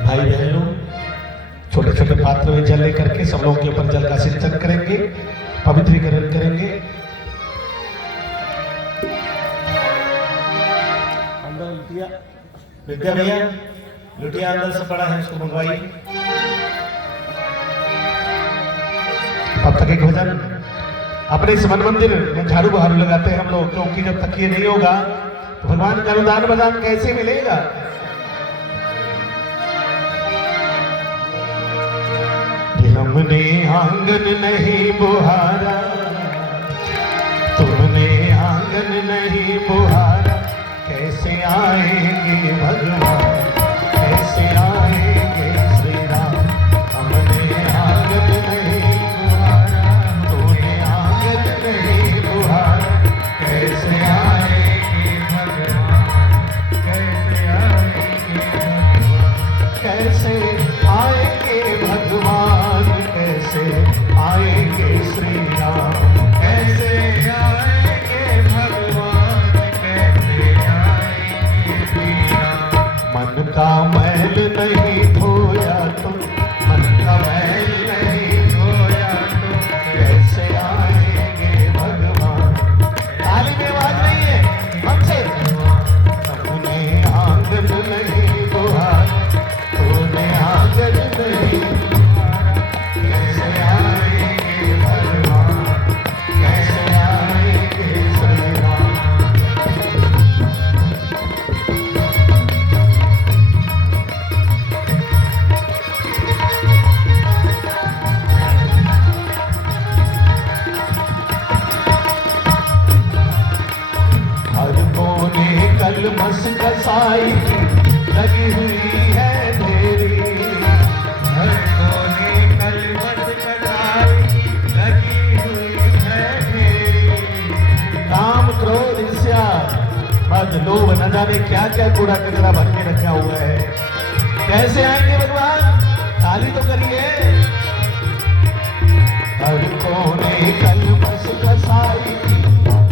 भाई बहन लोग छोटे छोटे पात्र में जल लेकर के सब लोगों के ऊपर जल का सिंचन करेंगे, पवित्रीकरण करेंगे। अंदर लुटिया विद्या भैया लुटिया अंदर से पड़ा है, उसको मंगवाइए। तब तक एक भजन अपने इस मन मंदिर में झाड़ू बहारू लगाते हैं हम लोग, क्योंकि जब तक ये नहीं होगा तो भगवान का अनुदान बदान कैसे मिलेगा। कि हमने आंगन नहीं बुहारा, तुमने आंगन नहीं बुहारा, कैसे आएंगे भगवान, कैसे आएंगे श्री राम। हमने आंगन नहीं बुहारा, तूने आंगन नहीं बुहारा, कैसे आएंगे भगवान, कैसे आएंगे भगवान, कैसे आएंगे भगवान, कैसे आएंगे श्री राम, कैसे आएंगे भगवान, कैसे आएंगे श्री राम। मन कलमस कसाई की लगी हुई है मेरी। हर कोने कलमस कसाई की लगी हुई है मेरी। काम क्रोध ईर्ष्या मद लोभ न जाने क्या क्या कूड़ा कचरा भर के रखा हुआ है। कैसे आएंगे भगवान? खाली तो करिए। हर कोने कलमस कसाई की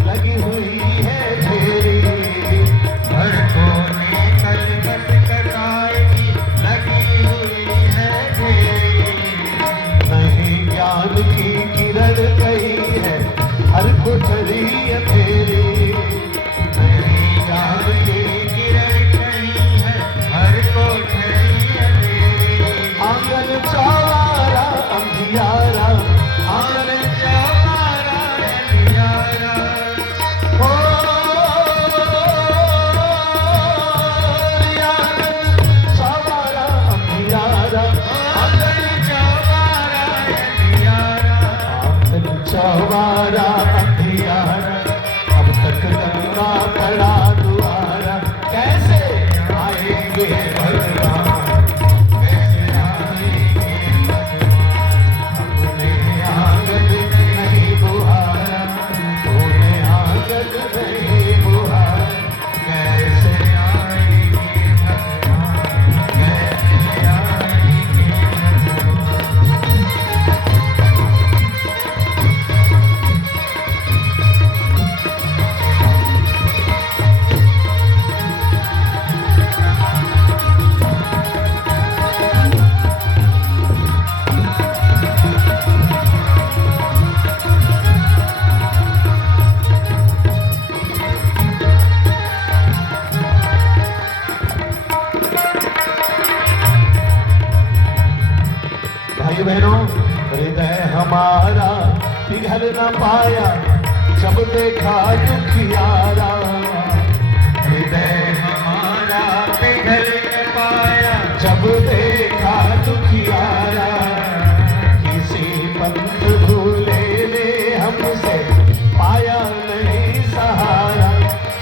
लगी हुई है मेरी। हर कोने कलमस कसाई की लगी हुई है मेरी। नहीं ज्ञान की किरण कही है हर कोठरी अंधेरी। नहीं ज्ञान की किरण कहीं है हर कोठरी अंधेरी। आंगन चौबारा अंधियारा, आंगन चौबारा अंधियारा। ओ आंगन चौबारा अंधियारा, आंगन चौबारा अंधियारा। आंगन चौबारा अंधियारा, अब तक करना पड़ा दुआरा। कैसे आएंगे भगवान? कैसे आएंगे अपने आंगन नहीं बुहारा, तूने आंगन नहीं बुहारा। कैसे आएंगे भगवान? कैसे आएंगे भगवान? भाई बहनों, हृदय हमारा पिघल न पाया जब देखा दुखियारा। हृदय हमारा पिघल न पाया जब देखा दुखियारा, किसी पंथ भूले ने हमसे पाया नहीं सहारा।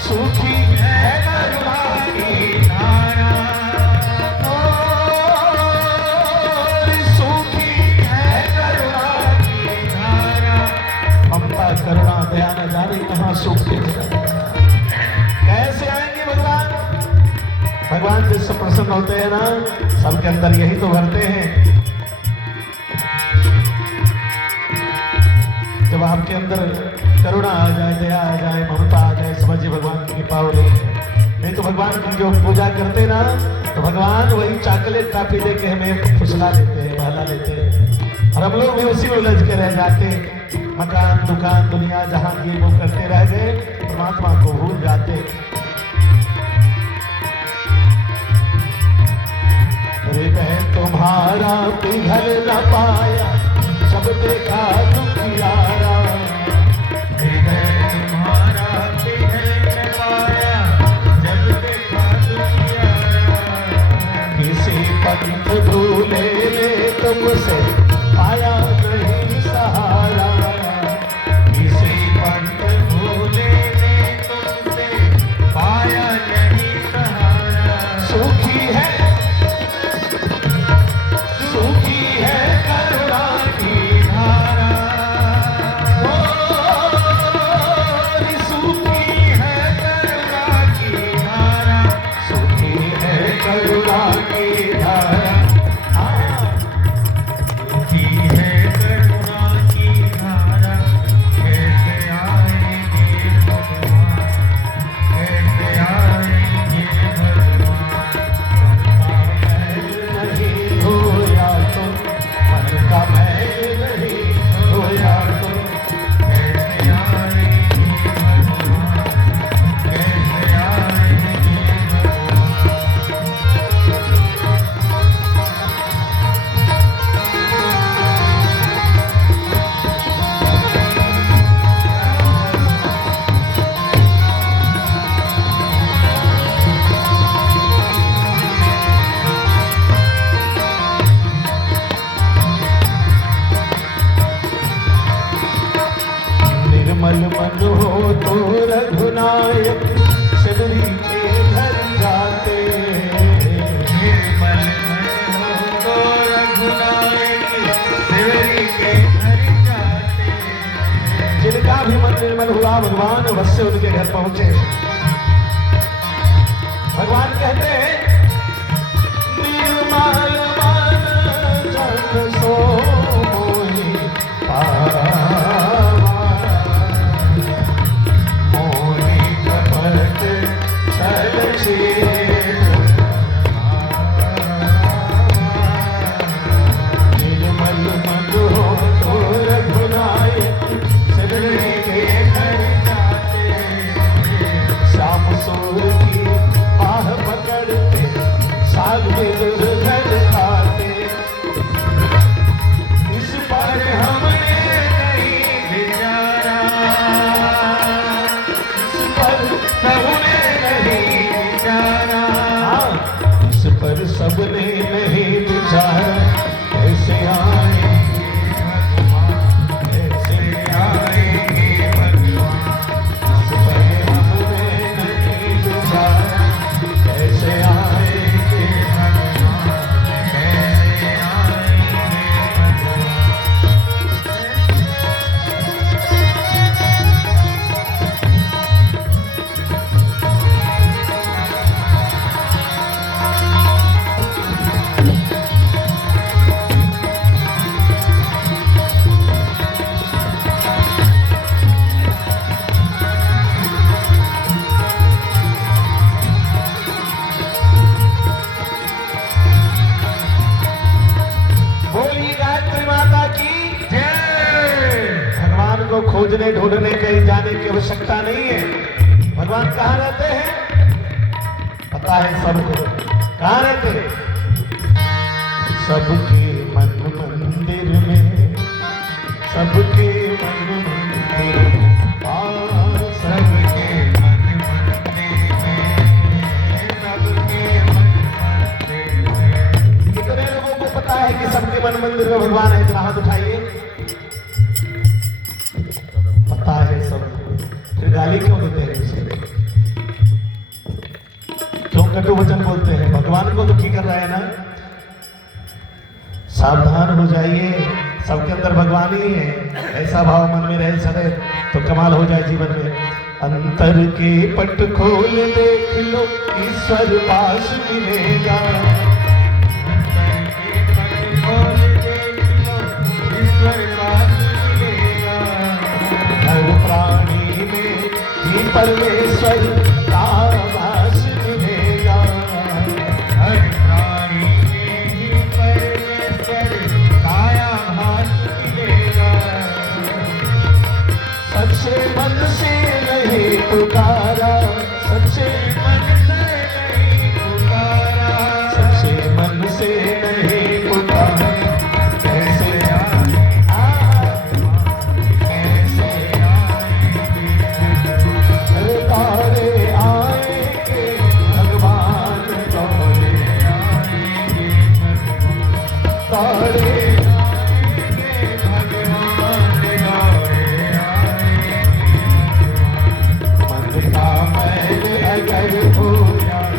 सूखी है करुणा की धारा। सूखी है करुणा की धारा। ममता करुणा दया न जाने कहाँ सूखते चले। कैसे आएंगे भगवान? भगवान जिससे प्रसन्न होते हैं ना, सबके अंदर यही तो भरते हैं। जब आपके अंदर करुणा आ जाए, दया आ जाए, ममता आ जाए, समझिए भगवान की कृपा हो रही है। नहीं तो भगवान की जो पूजा करते ना, तो भगवान वही चॉकलेट काफी दे के हमें फुसला लेते हैं, बहला लेते हैं, और हम लोग भी उसी में उलझ के रह जाते। मकान दुकान दुनिया जहां की वो करते रह गए, परमात्मा को भूल जाते। हृदय तुम्हारा पिघल न पाया जब देखा दुखियारा। हृदय तुम्हारा पिघल न पाया जब देखा दुखियारा। किसी पंथ भूले ने तुमसे पाया नहीं सहारा। किसी पंथ भूले ने तुमसे पाया नहीं सहारा। सूखी है करुणा की धारा। मन हो तो रघुनायक शबरी के घर जाते। निर्मल मन हो तो रघुनायक शबरी के घर जाते। जिनका भी मन निर्मल हुआ भगवान अवश्य उनके घर पहुंचे। भगवान कहते हैं निर्मल मन जन सो मोहि पावा, मोहि कपट छल छेद निर्मल मन हो तो रघुनायक शबरी के घर जाते। श्याम सूर की बाह पकड़ते साग में दुर्गंध खाते। इस पर हमने नहीं विचारा, इस पर सबने नहीं विचारा, इस पर सबने नहीं विचारा। कैसे आएंगे भगवान, कैसे आएंगे भगवान। इस पर हमने नहीं विचारा। कैसे आएंगे भगवान, कैसे आएंगे भगवान। बोलिए गायत्री माता की जय। भगवान को खोजने ढूंढने कहीं जाने की आवश्यकता नहीं है। भगवान कहाँ रहते हैं पता है सबको। कहाँ रहते हैं? सबके मन मंदिर में, सबके मन मंदिर में। सबके मन मंदिर में, सबके मन मंदिर में। कितने लोगों को पता है कि सबके मन मंदिर में भगवान है? जरा हाथ उठाइए। पता है सबको, फिर गाली क्यों देते हैं उसे? क्यों कटु वचन बोलते हैं? भगवान को दुखी कर रहे हैं ना। सावधान हो जाइए, सबके अंदर भगवान ही है। ऐसा भाव मन में रहे सदैव तो कमाल हो जाए जीवन में। अंतर के पट खोल देख लो, ईश्वर पास मिलेगा। खोल देख लो, ईश्वर पास मिलेगा। हर प्राणी में ही परमेश्वर का वास मिलेगा। हर प्राणी में ही परमेश्वर काया भास मिलेगा। सच्चे मन से नहीं पुकारा, सच्चे मन से नहीं पुकारा, सच्चे मन से नहीं पुकारा। कैसे कैसे आएंगे तारे आएंगे भगवान दौड़े आएंगे तारे भगवान दौड़े आएंगे। मन का मैल अगर हो जाए,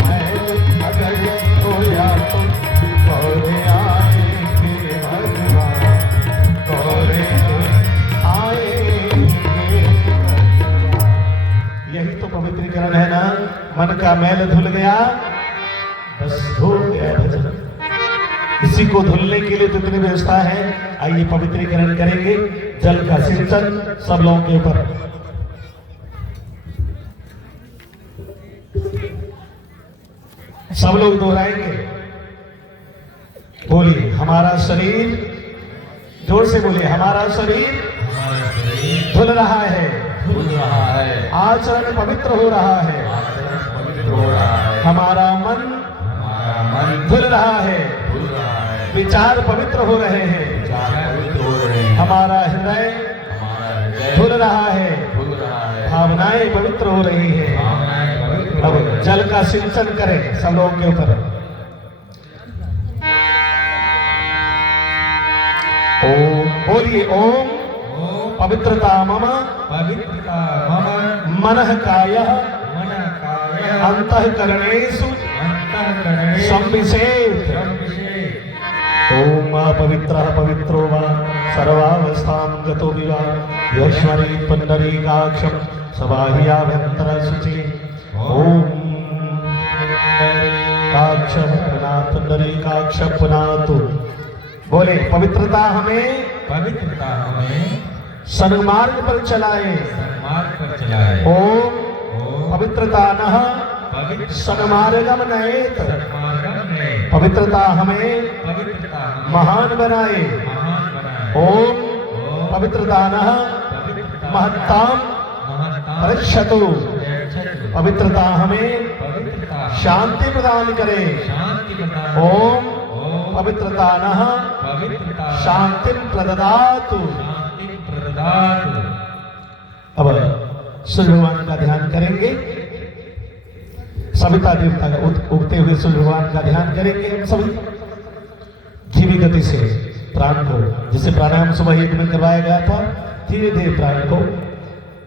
मैल अगर हो या तो दौड़े आएंगे भगवान, दौड़े आएंगे। यही तो पवित्रीकरण है ना। मन का मैल धुल गया, बस हो गया भजन। इसी को धुलने के लिए तो इतनी व्यवस्था है। आइए पवित्रीकरण करेंगे। जल का सिंचन सब लोगों के ऊपर। सब लोग दोहराएंगे। बोलिए हमारा शरीर, जोर से बोलिए हमारा शरीर हमारा शरीर धुल रहा है, धुल रहा है, आचरण पवित्र हो रहा है। आचरण पवित्र हो रहा है। हमारा मन हमारा मन धुल रहा है, धुल रहा है, विचार पवित्र हो रहे हैं। विचार पवित्र हो रहे हैं। हमारा हृदय हमारा हृदय धुल रहा है, धुल रहा है, भावनाएं पवित्र हो रही हैं। भावनाएं जल का सिंचन करें सब लोगों के ऊपर। ओम बोलिए ओम पवित्रता मम पवित्रता मम मनः कायः मनः कायः अंतःकरणेषु अंतःकरणेषु संविशेत। संविशेत। ओम पवित्रः पवित्रो वा सर्वावस्थां गतो विवा यश्वरी पुंडरीकाक्षं सबाह्याभ्यंतर शुचि। ओम काक्षः पुनातु पुंडरीकाक्ष पुनातु। बोले पवित्रता हमें पवित्रता हमें सन्मार्ग पर चलाए। सन्मार्ग पर चलाए। ओम ओम पवित्रता नः पवित्र सन्मार्गम नयेत। सन्मार्गम में पवित्रता हमें पवित्रता हमें महान बनाए। महान बनाए। ओम पवित्रता नः पवित्रता महत्ताम महत्ता परीक्षतु। रक्षतु। पवित्रता हमें पवित्रता शांति प्रदान करे। शांति प्रदान। ओम ओम पवित्रता नः पवित्रता शांति प्रददातु। शांति प्रदातु। अब सूर्य भगवान का ध्यान करेंगे। सविता देवता का उगते हुए सूर्य भगवान का ध्यान करेंगे हम सभी धीमी गति से प्राण को, जिसे प्राणायाम सुबह एक में करवाया गया था, धीरे धीरे प्राण को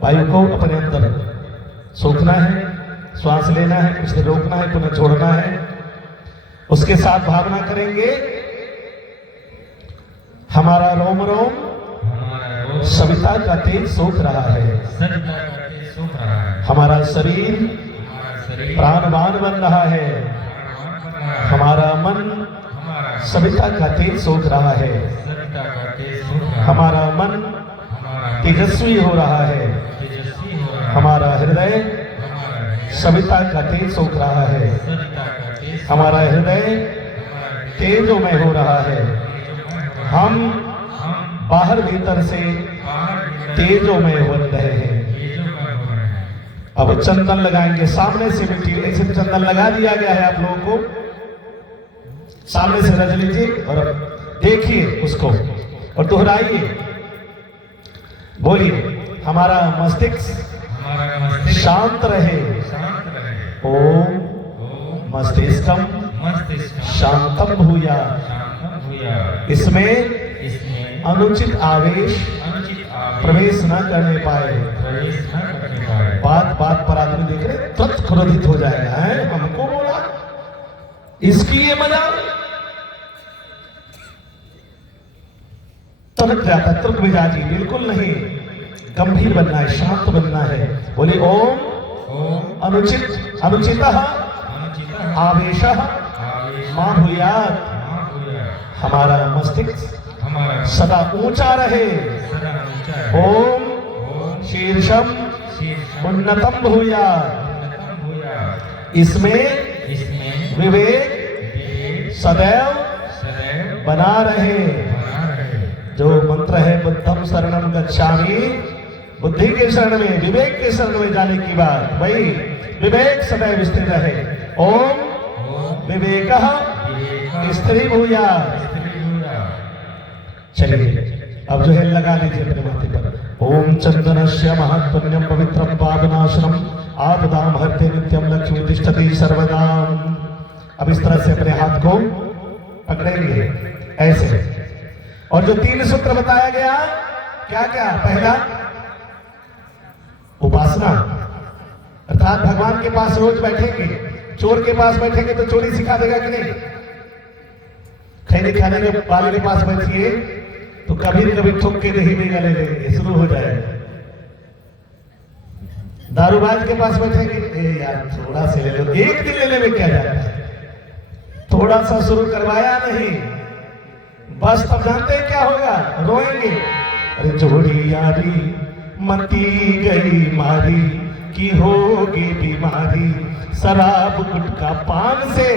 वायु को अपने अंदर सोखना है, श्वास लेना है, उसे रोकना है, पुनः छोड़ना है। उसके साथ भावना करेंगे हमारा रोम रोम हमारा रोग सविता का तेज सोख रहा है। सविता का तेज सोख रहा है। हमारा शरीर हमारा शरीर प्राणवान बन रहा है। प्राणवान बन रहा है। हमारा मन हमारा सविता का तेज सोख रहा है। सविता का तेज सोख रहा है। हमारा मन हमारा तेजस्वी हो रहा है। तेजस्वी हो रहा है। हमारा हृदय हमारा सविता का तेज सोख रहा है। सविता का तेज हमारा हृदय हमारा तेजोमय हो रहा है। हम हम बाहर भीतर से बाहर भीतर तेजोमय बन रहे हैं। तेजोमय हो रहे हैं। अब चंदन लगाएंगे सामने से मिट्टी, ऐसे चंदन लगा दिया गया है आप लोगों को। सामने से रच लीजिए और अब देखिए उसको और दोहराइए। बोलिए हमारा मस्तिष्क हमारा मस्तिष्क शांत रहे। शांत रहे। ओम ओम मस्तिष्कम मस्तिष्क शांतम भूया। शांतम भूया। इसमें इसमें अनुचित आवेश अनुचित आवेश प्रवेश न करने पाए। प्रवेश न करने पाए। बात बात पर आदमी देख रहे तुरंत क्रोधित हो जाएगा, है हमको बोला, इसकी ये मजा, तुरंत जाता, तुरंत मिजाजी। बिल्कुल नहीं, गंभीर बनना है, शांत बनना है। बोले ओम ओम अनुचित अनुचितः अनुचितः आवेशः आवेश मां भूयात्। मां भूया। हमारा मस्तिष्क हमारा सदा ऊंचा रहे। सदा ऊंचा है। ओम ओम शीर्षम शीर्षम उन्नतम भूयात्। उन्नतम भूया। इसमें इसमें विवेक विवेक सदैव सदैव बना रहे। बना रहे। जो मंत्र है बुद्धम शरणम गच्छामि, बुद्धि के शरण में, विवेक के शरण में जाने की बात, वही विवेक सदैव स्थिर रहे। ओम ओम विवेकः विवेक स्थिर भूयात्। स्थिर भूया। चलिए अब जो है लगा लीजिए अपने माथे पर। ओम चंदनस्य महत्पुण्यम पवित्रम पावनाशनम आपदाम हरते नित्यम लक्ष्मी तिष्ठति सर्वदा। अब इस तरह से अपने हाथ को पकड़ेंगे ऐसे। और जो 3 सूत्र बताया गया, क्या क्या? पहला उपासना, अर्थात भगवान के पास रोज बैठेंगे। चोर के पास बैठेंगे तो चोरी सिखा देगा कि नहीं? खैनी खाने के वाले के पास बैठिए तो कभी न कभी ठुक के नहीं देगा, ले लेंगे, शुरू हो जाएगा। दारूबाज के पास बैठेंगे, ए यार थोड़ा से ले लो, एक दिन लेने में क्या जाता है, थोड़ा सा शुरू करवाया नहीं, बस तब जानते हैं क्या होगा, रोएंगे। अरे जोड़ी यारी मती गई मारी की होगी बीमारी, शराब गुटखा पान से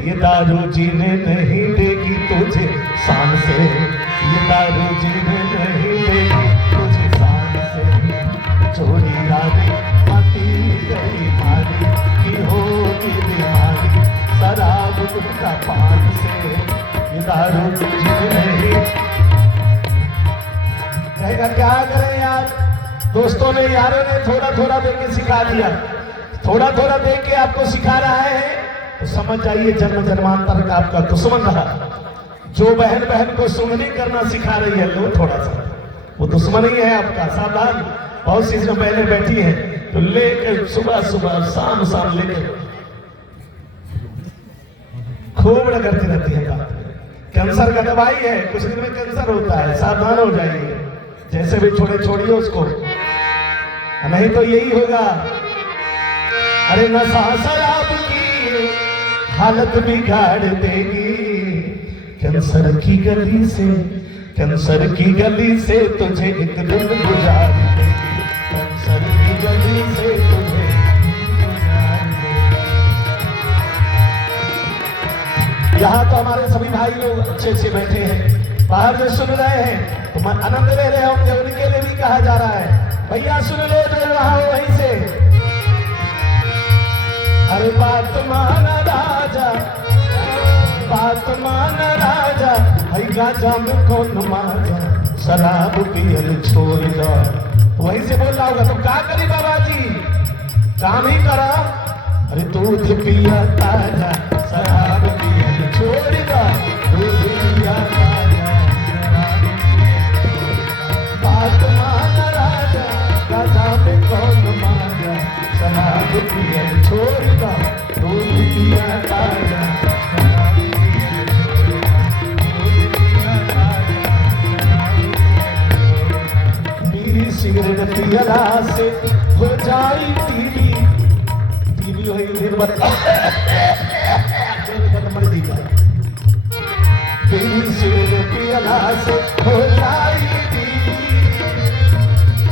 ये दारू जीने नहीं देगी तुझे शान से, ये दारू जीने नहीं देगी तुझे शान से। जोड़ी यारी मती गई मारी की होगी बीमारी, शराब गुटखा पान से ये दारू जीने नहीं। कहेगा क्या करें यार, दोस्तों ने यारों ने थोड़ा थोड़ा देके सिखा दिया, थोड़ा थोड़ा देख के आपको सिखा रहा है तो समझ जाइए जन्म जन्मांतर का आपका दुश्मन रहा। जो बहन बहन को सुंगनी करना सिखा रही है लो थोड़ा सा, वो दुश्मन ही है आपका, सावधान। बहुत सी जो बहनें बैठी हैं तो लेकर सुबह सुबह शाम शाम लेकर खूब करती रहती है बात। कैंसर का दवाई है, कुछ दिन में कैंसर होता है, सावधान हो जाइए। जैसे भी छोड़िए उसको, नहीं तो यही होगा। अरे नशा शराब की हालत बिगाड़ देगी, कैंसर की गली से तुझे एक दिन गुजार देगी, कैंसर की गली से तुझे यहाँ तो हमारे सभी भाई लोग अच्छे अच्छे बैठे हैं, बाहर जो सुन रहे हैं तो आनंद ले रहे होंगे, उनके लिए भी कहा जा रहा है भैया सुन लो जो रहा हो वहीं से। अरे बात मान राजा भाई गाजा में कौन माजा, शराब पियल छोड़ दो। वहीं से बोल रहा होगा तो क्या करी बाबा जी, काम ही करा। अरे दूध पिया ताजा शराब पियल छोड़ दो, दूध पिया ताजा शराब बात मान राजा गाजा में कौन माजा, शराब पियल छोड़ दो, दूध पिया ताजा शराब बीड़ी सिगरेट पियला से हो जाई टीवी हो दिन भर मर्जी का। बीड़ी सिगरेट पियला से हो जाई टीवी,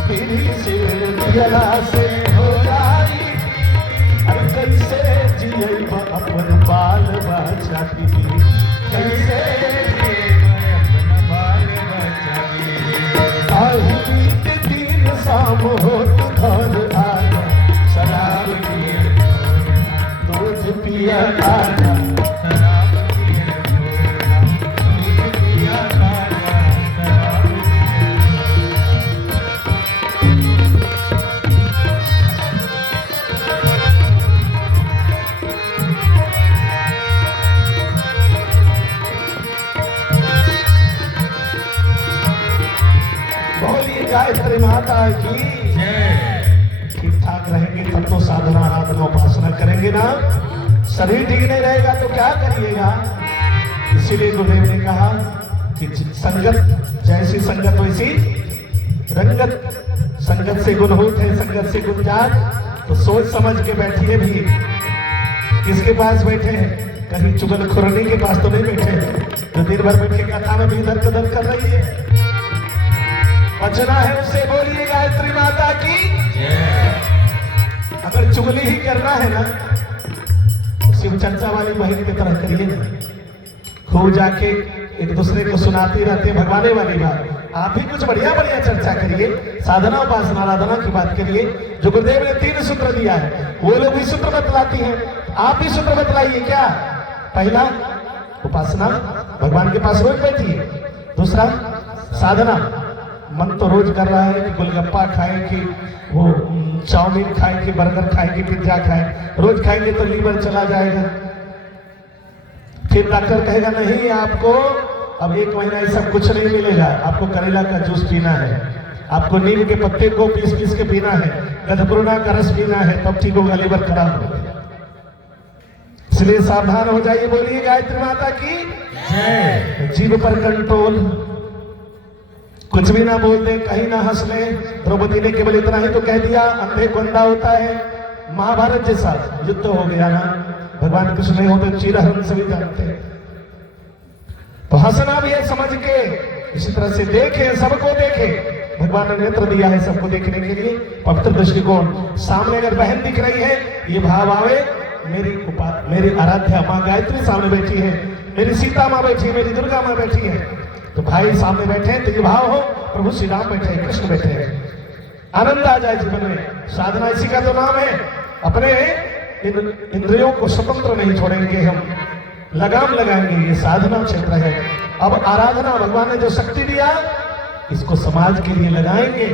बीड़ी सिगरेट पियला से हो जाई। अरे कैसे जिये अपन बाल बच्चा की, कैसे शाम हो तो घर आजा, शराब पिए दूध पिया ताजा, शराब पिए दूध पिया ताजा, शराब गायत्री माता की ठीक ठाक रहेंगे तब तो साधना आराधना उपासना करेंगे ना। शरीर ठीक नहीं रहेगा तो क्या करिएगा। इसीलिए गुरुदेव ने कहा कि संगत जैसी संगत वैसी रंगत, संगत से गुण होते हैं, संगत से गुण जात। तो सोच समझ के बैठिए भी, किसके पास बैठे हैं, कहीं चुगलखोरनी के पास तो नहीं बैठे हैं जो दिन भर बैठ के कथा में भी इधर उधर कर रही है। बचना है उससे, बोलिए गायत्री माता की। अगर चुगली ही करना है ना तो शिव चर्चा वाली बहन की तरह करिए ना, खूब जाके एक दूसरे को सुनाती रहती है भगवाने वाली बात। आप भी कुछ बढ़िया बढ़िया चर्चा करिए, साधना उपासना आराधना की बात करिए। जो गुरुदेव ने 3 सूत्र दिया है वो लोग भी सूत्र बतलाती हैं, आप भी सूत्र बतलाइए। क्या पहला उपासना, भगवान के पास रोज बैठिए। दूसरा साधना, मन तो रोज कर रहा है कि गोलगप्पा खाए कि वो चाउमीन खाए कि बर्गर खाए कि पिज्जा खाए, रोज खाएंगे तो लीवर चला जाएगा। फिर डॉक्टर कहेगा नहीं आपको अब 1 महीना ये सब कुछ नहीं मिलेगा, आपको करेला का जूस पीना है, आपको नीम के पत्ते को पीस के पीना है, गधपुरना का रस पीना है, तब ठीक होगा, लीवर खराब होगा। इसलिए सावधान हो जाइए। बोलिए गायत्री माता की जय। जीभ पर कंट्रोल, कुछ भी ना बोल दे, कहीं ना हंस ले। द्रौपदी ने केवल इतना ही तो कह दिया, अंधे को अंधा होता है। महाभारत जैसा युद्ध हो गया ना, भगवान कृष्ण नहीं होते चीरहरण सभी जानते हैं। तो हंसना भी है समझ के, इसी तरह से देखे, सबको देखे। भगवान ने नेत्र दिया है सबको देखने के लिए, पवित्र दृष्टिकोण। सामने अगर बहन दिख रही है, ये भाव आवे मेरी आराध्या माँ गायत्री सामने बैठी है, मेरी सीता माँ बैठी है, मेरी दुर्गा माँ बैठी है, तो भाई सामने बैठे हैं तो ये भाव हो प्रभु श्री राम बैठे हैं, कृष्ण बैठे हैं, आनंद आ जाए जीवन में। साधना इसी का तो नाम है। अपने इंद्रियों को स्वतंत्र नहीं छोड़ेंगे, हम लगाम लगाएंगे, ये साधना क्षेत्र है। अब आराधना, भगवान ने जो शक्ति दिया इसको समाज के लिए लगाएंगे।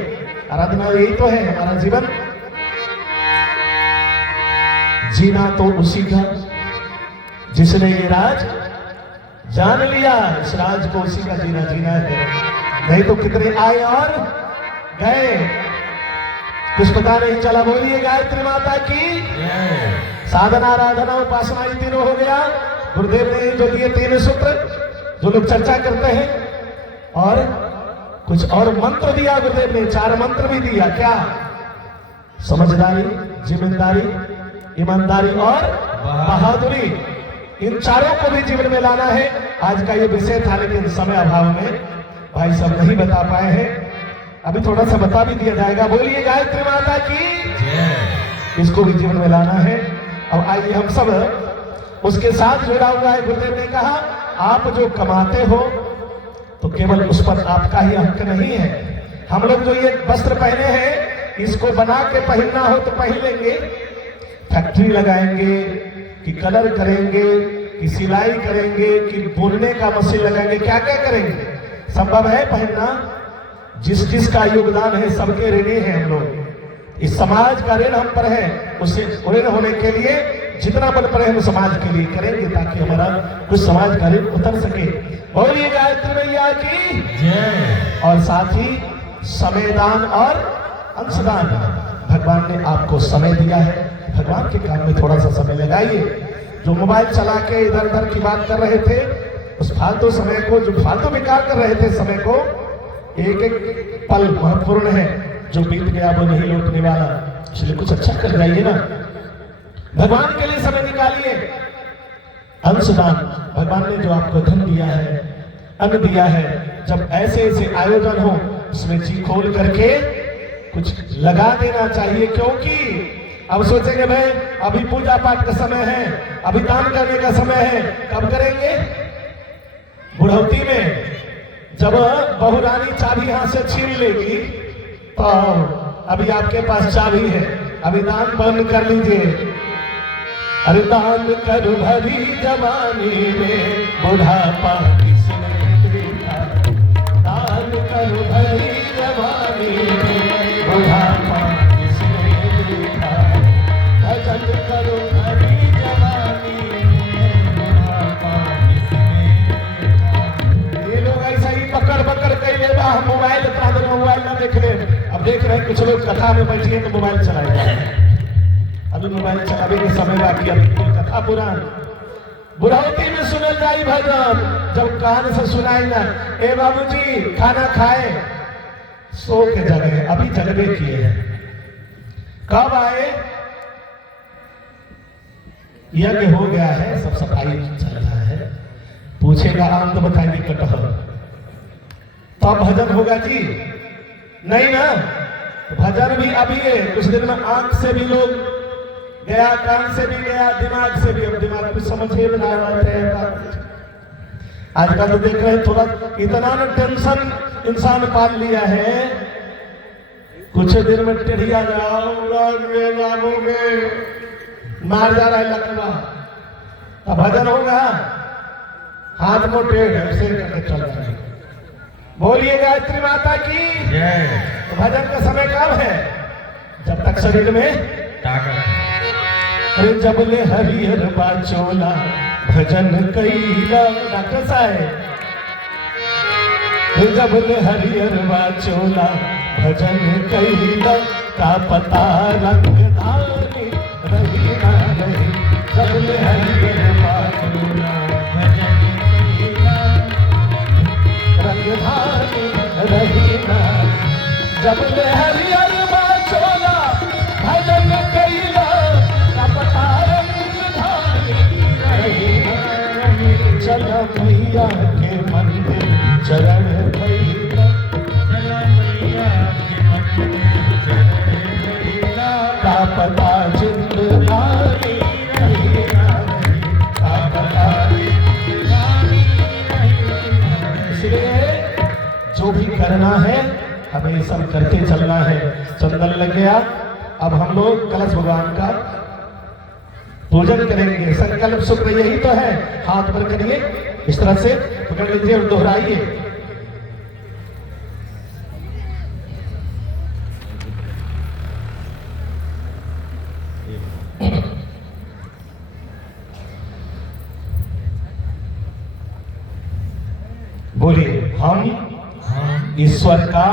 आराधना यही तो है हमारा जीवन। जीना तो उसी का जिसने ये राज जान लिया, इस राज को उसी का जीना है। नहीं तो कितने आए और गए, कुछ पता नहीं चला। बोलिए गायत्री माता की साधना आराधना उपासना ये तीनों हो गया। गुरुदेव ने जो दिए 3 सूत्र जो लोग चर्चा करते हैं, और कुछ और मंत्र दिया गुरुदेव ने, 4 मंत्र भी दिया। क्या? समझदारी, जिम्मेदारी, ईमानदारी और बहादुरी, इन चारों को भी जीवन में लाना है। आज का ये विषय था, लेकिन समय अभाव में भाई सब नहीं बता पाए हैं। अभी थोड़ा सा बता भी दिया जाएगा। बोलिए गायत्री माता की, इसको भी जीवन में लाना है। अब आइए हम सब उसके साथ जुड़ा हुआ है। गुरुदेव ने कहा आप जो कमाते हो तो केवल उस पर आपका ही हक नहीं है। हम लोग जो ये वस्त्र पहने हैं, इसको बना के पहनना हो तो पहन लेंगे, फैक्ट्री लगाएंगे कि कलर करेंगे कि सिलाई करेंगे कि बुनने का मशीन लगाएंगे, क्या क्या करेंगे, संभव है पहनना। जिस जिसका योगदान है सबके ऋणी हैं हम लोग। इस समाज का ऋण हम पर है, उसे ऋण होने के लिए जितना बल पड़े हम समाज के लिए करेंगे, ताकि हमारा कुछ समाज का ऋण उतर सके। बोलिए गायत्री मैया की जय। और साथ ही समयदान और अंशदान, भगवान ने आपको समय दिया है, भगवान के काम में थोड़ा सा समय लगाइए। जो मोबाइल चला के इधर उधर की बात कर रहे थे, उस फालतू समय को, जो फालतू बेकार कर रहे थे समय को, एक एक पल महत्वपूर्ण है, जो बीत गया वो नहीं लौटने वाला, इसलिए कुछ अच्छा कर जाइए ना, भगवान के लिए समय निकालिए। अंशदान, भगवान ने जो आपको धन दिया है, अन्न दिया है, जब ऐसे ऐसे आयोजन हो उसमें जी खोल करके कुछ लगा देना चाहिए। क्योंकि अब सोचेंगे भाई अभी पूजा पाठ का समय है, अभी दान करने का समय है, कब करेंगे? बुढ़ौती में जब बहुरानी चाबी हाथ से छीन लेगी तो अभी आपके पास चाबी है, अभी दान बंद कर लीजिए। अरे दान कर भरी जवानी में बुढ़ापा किसने देखा, दान कर भरी जवानी में बुढ़ापा किसने देखा, भजन करो भरी जवानी में बुढ़ापा किसने देखा। ये लोग ऐसा ही पकड़ पकड़ कर ले बा, मोबाइल मोबाइल ना देख ले। अब देख रहे हैं कुछ लोग कथा में बैठिए तो मोबाइल चलाएगा, अभी मोबाइल चलाने के समय बाकी, अभी कथा पुराण बुढ़ौती में सुनल जाई भजन, जब कान से सुनाई ना, ए बाबूजी खाना खाए, सो के जगह, अभी जगबे किए हैं। कब आए? यज्ञ हो गया है, सब सफाई चल रहा है, पूछेगा आम तो बताएंगे कटहल, तो भजन होगा जी? नहीं ना। तो भजन भी अभी है, कुछ दिन में आंख से भी लोग गया, कान से भी गया, दिमाग से भी। अब दिमाग कुछ समझ ही नहीं आ रहा है। आजकल तो देख रहे हैं थोड़ा इतना ना टेंशन इंसान पाल लिया है, कुछ दिन में टेढ़िया मार जा रहा है लकवा, अब भजन होगा, हाथ में टेढ़ ऐसे करके चल रहा है। बोलिए गायत्री माता की जय। तो भजन का समय कब है? जब तक शरीर में ताकत। अरे जब ले हरिहर बाचोला भजन कैला, डॉक्टर साहब, जब ले हरिहर बाचोला भजन कैला, का पता रंगधारी रही ना रही। जब ले हरिहर बाचोला भजन कैला, रंगधारी रही ना। जब ले हरिहर बाचोला भजन कैला, चला मैया के मंदिर चरण भैया, चला मैया के मंदिर चरण भैया, का पता जिंदगानी रही ना रही, का पता जिंदगानी रही। इसलिए जो भी करना है हमें सब करके चलना है। चंदन लग गया, अब हम लोग कलश भगवान का पूजन करेंगे। संकल्प शुक्र यही तो है, हाथ पर करिए, इस तरह से पकड़ लीजिए और दोहराइए। हम ईश्वर का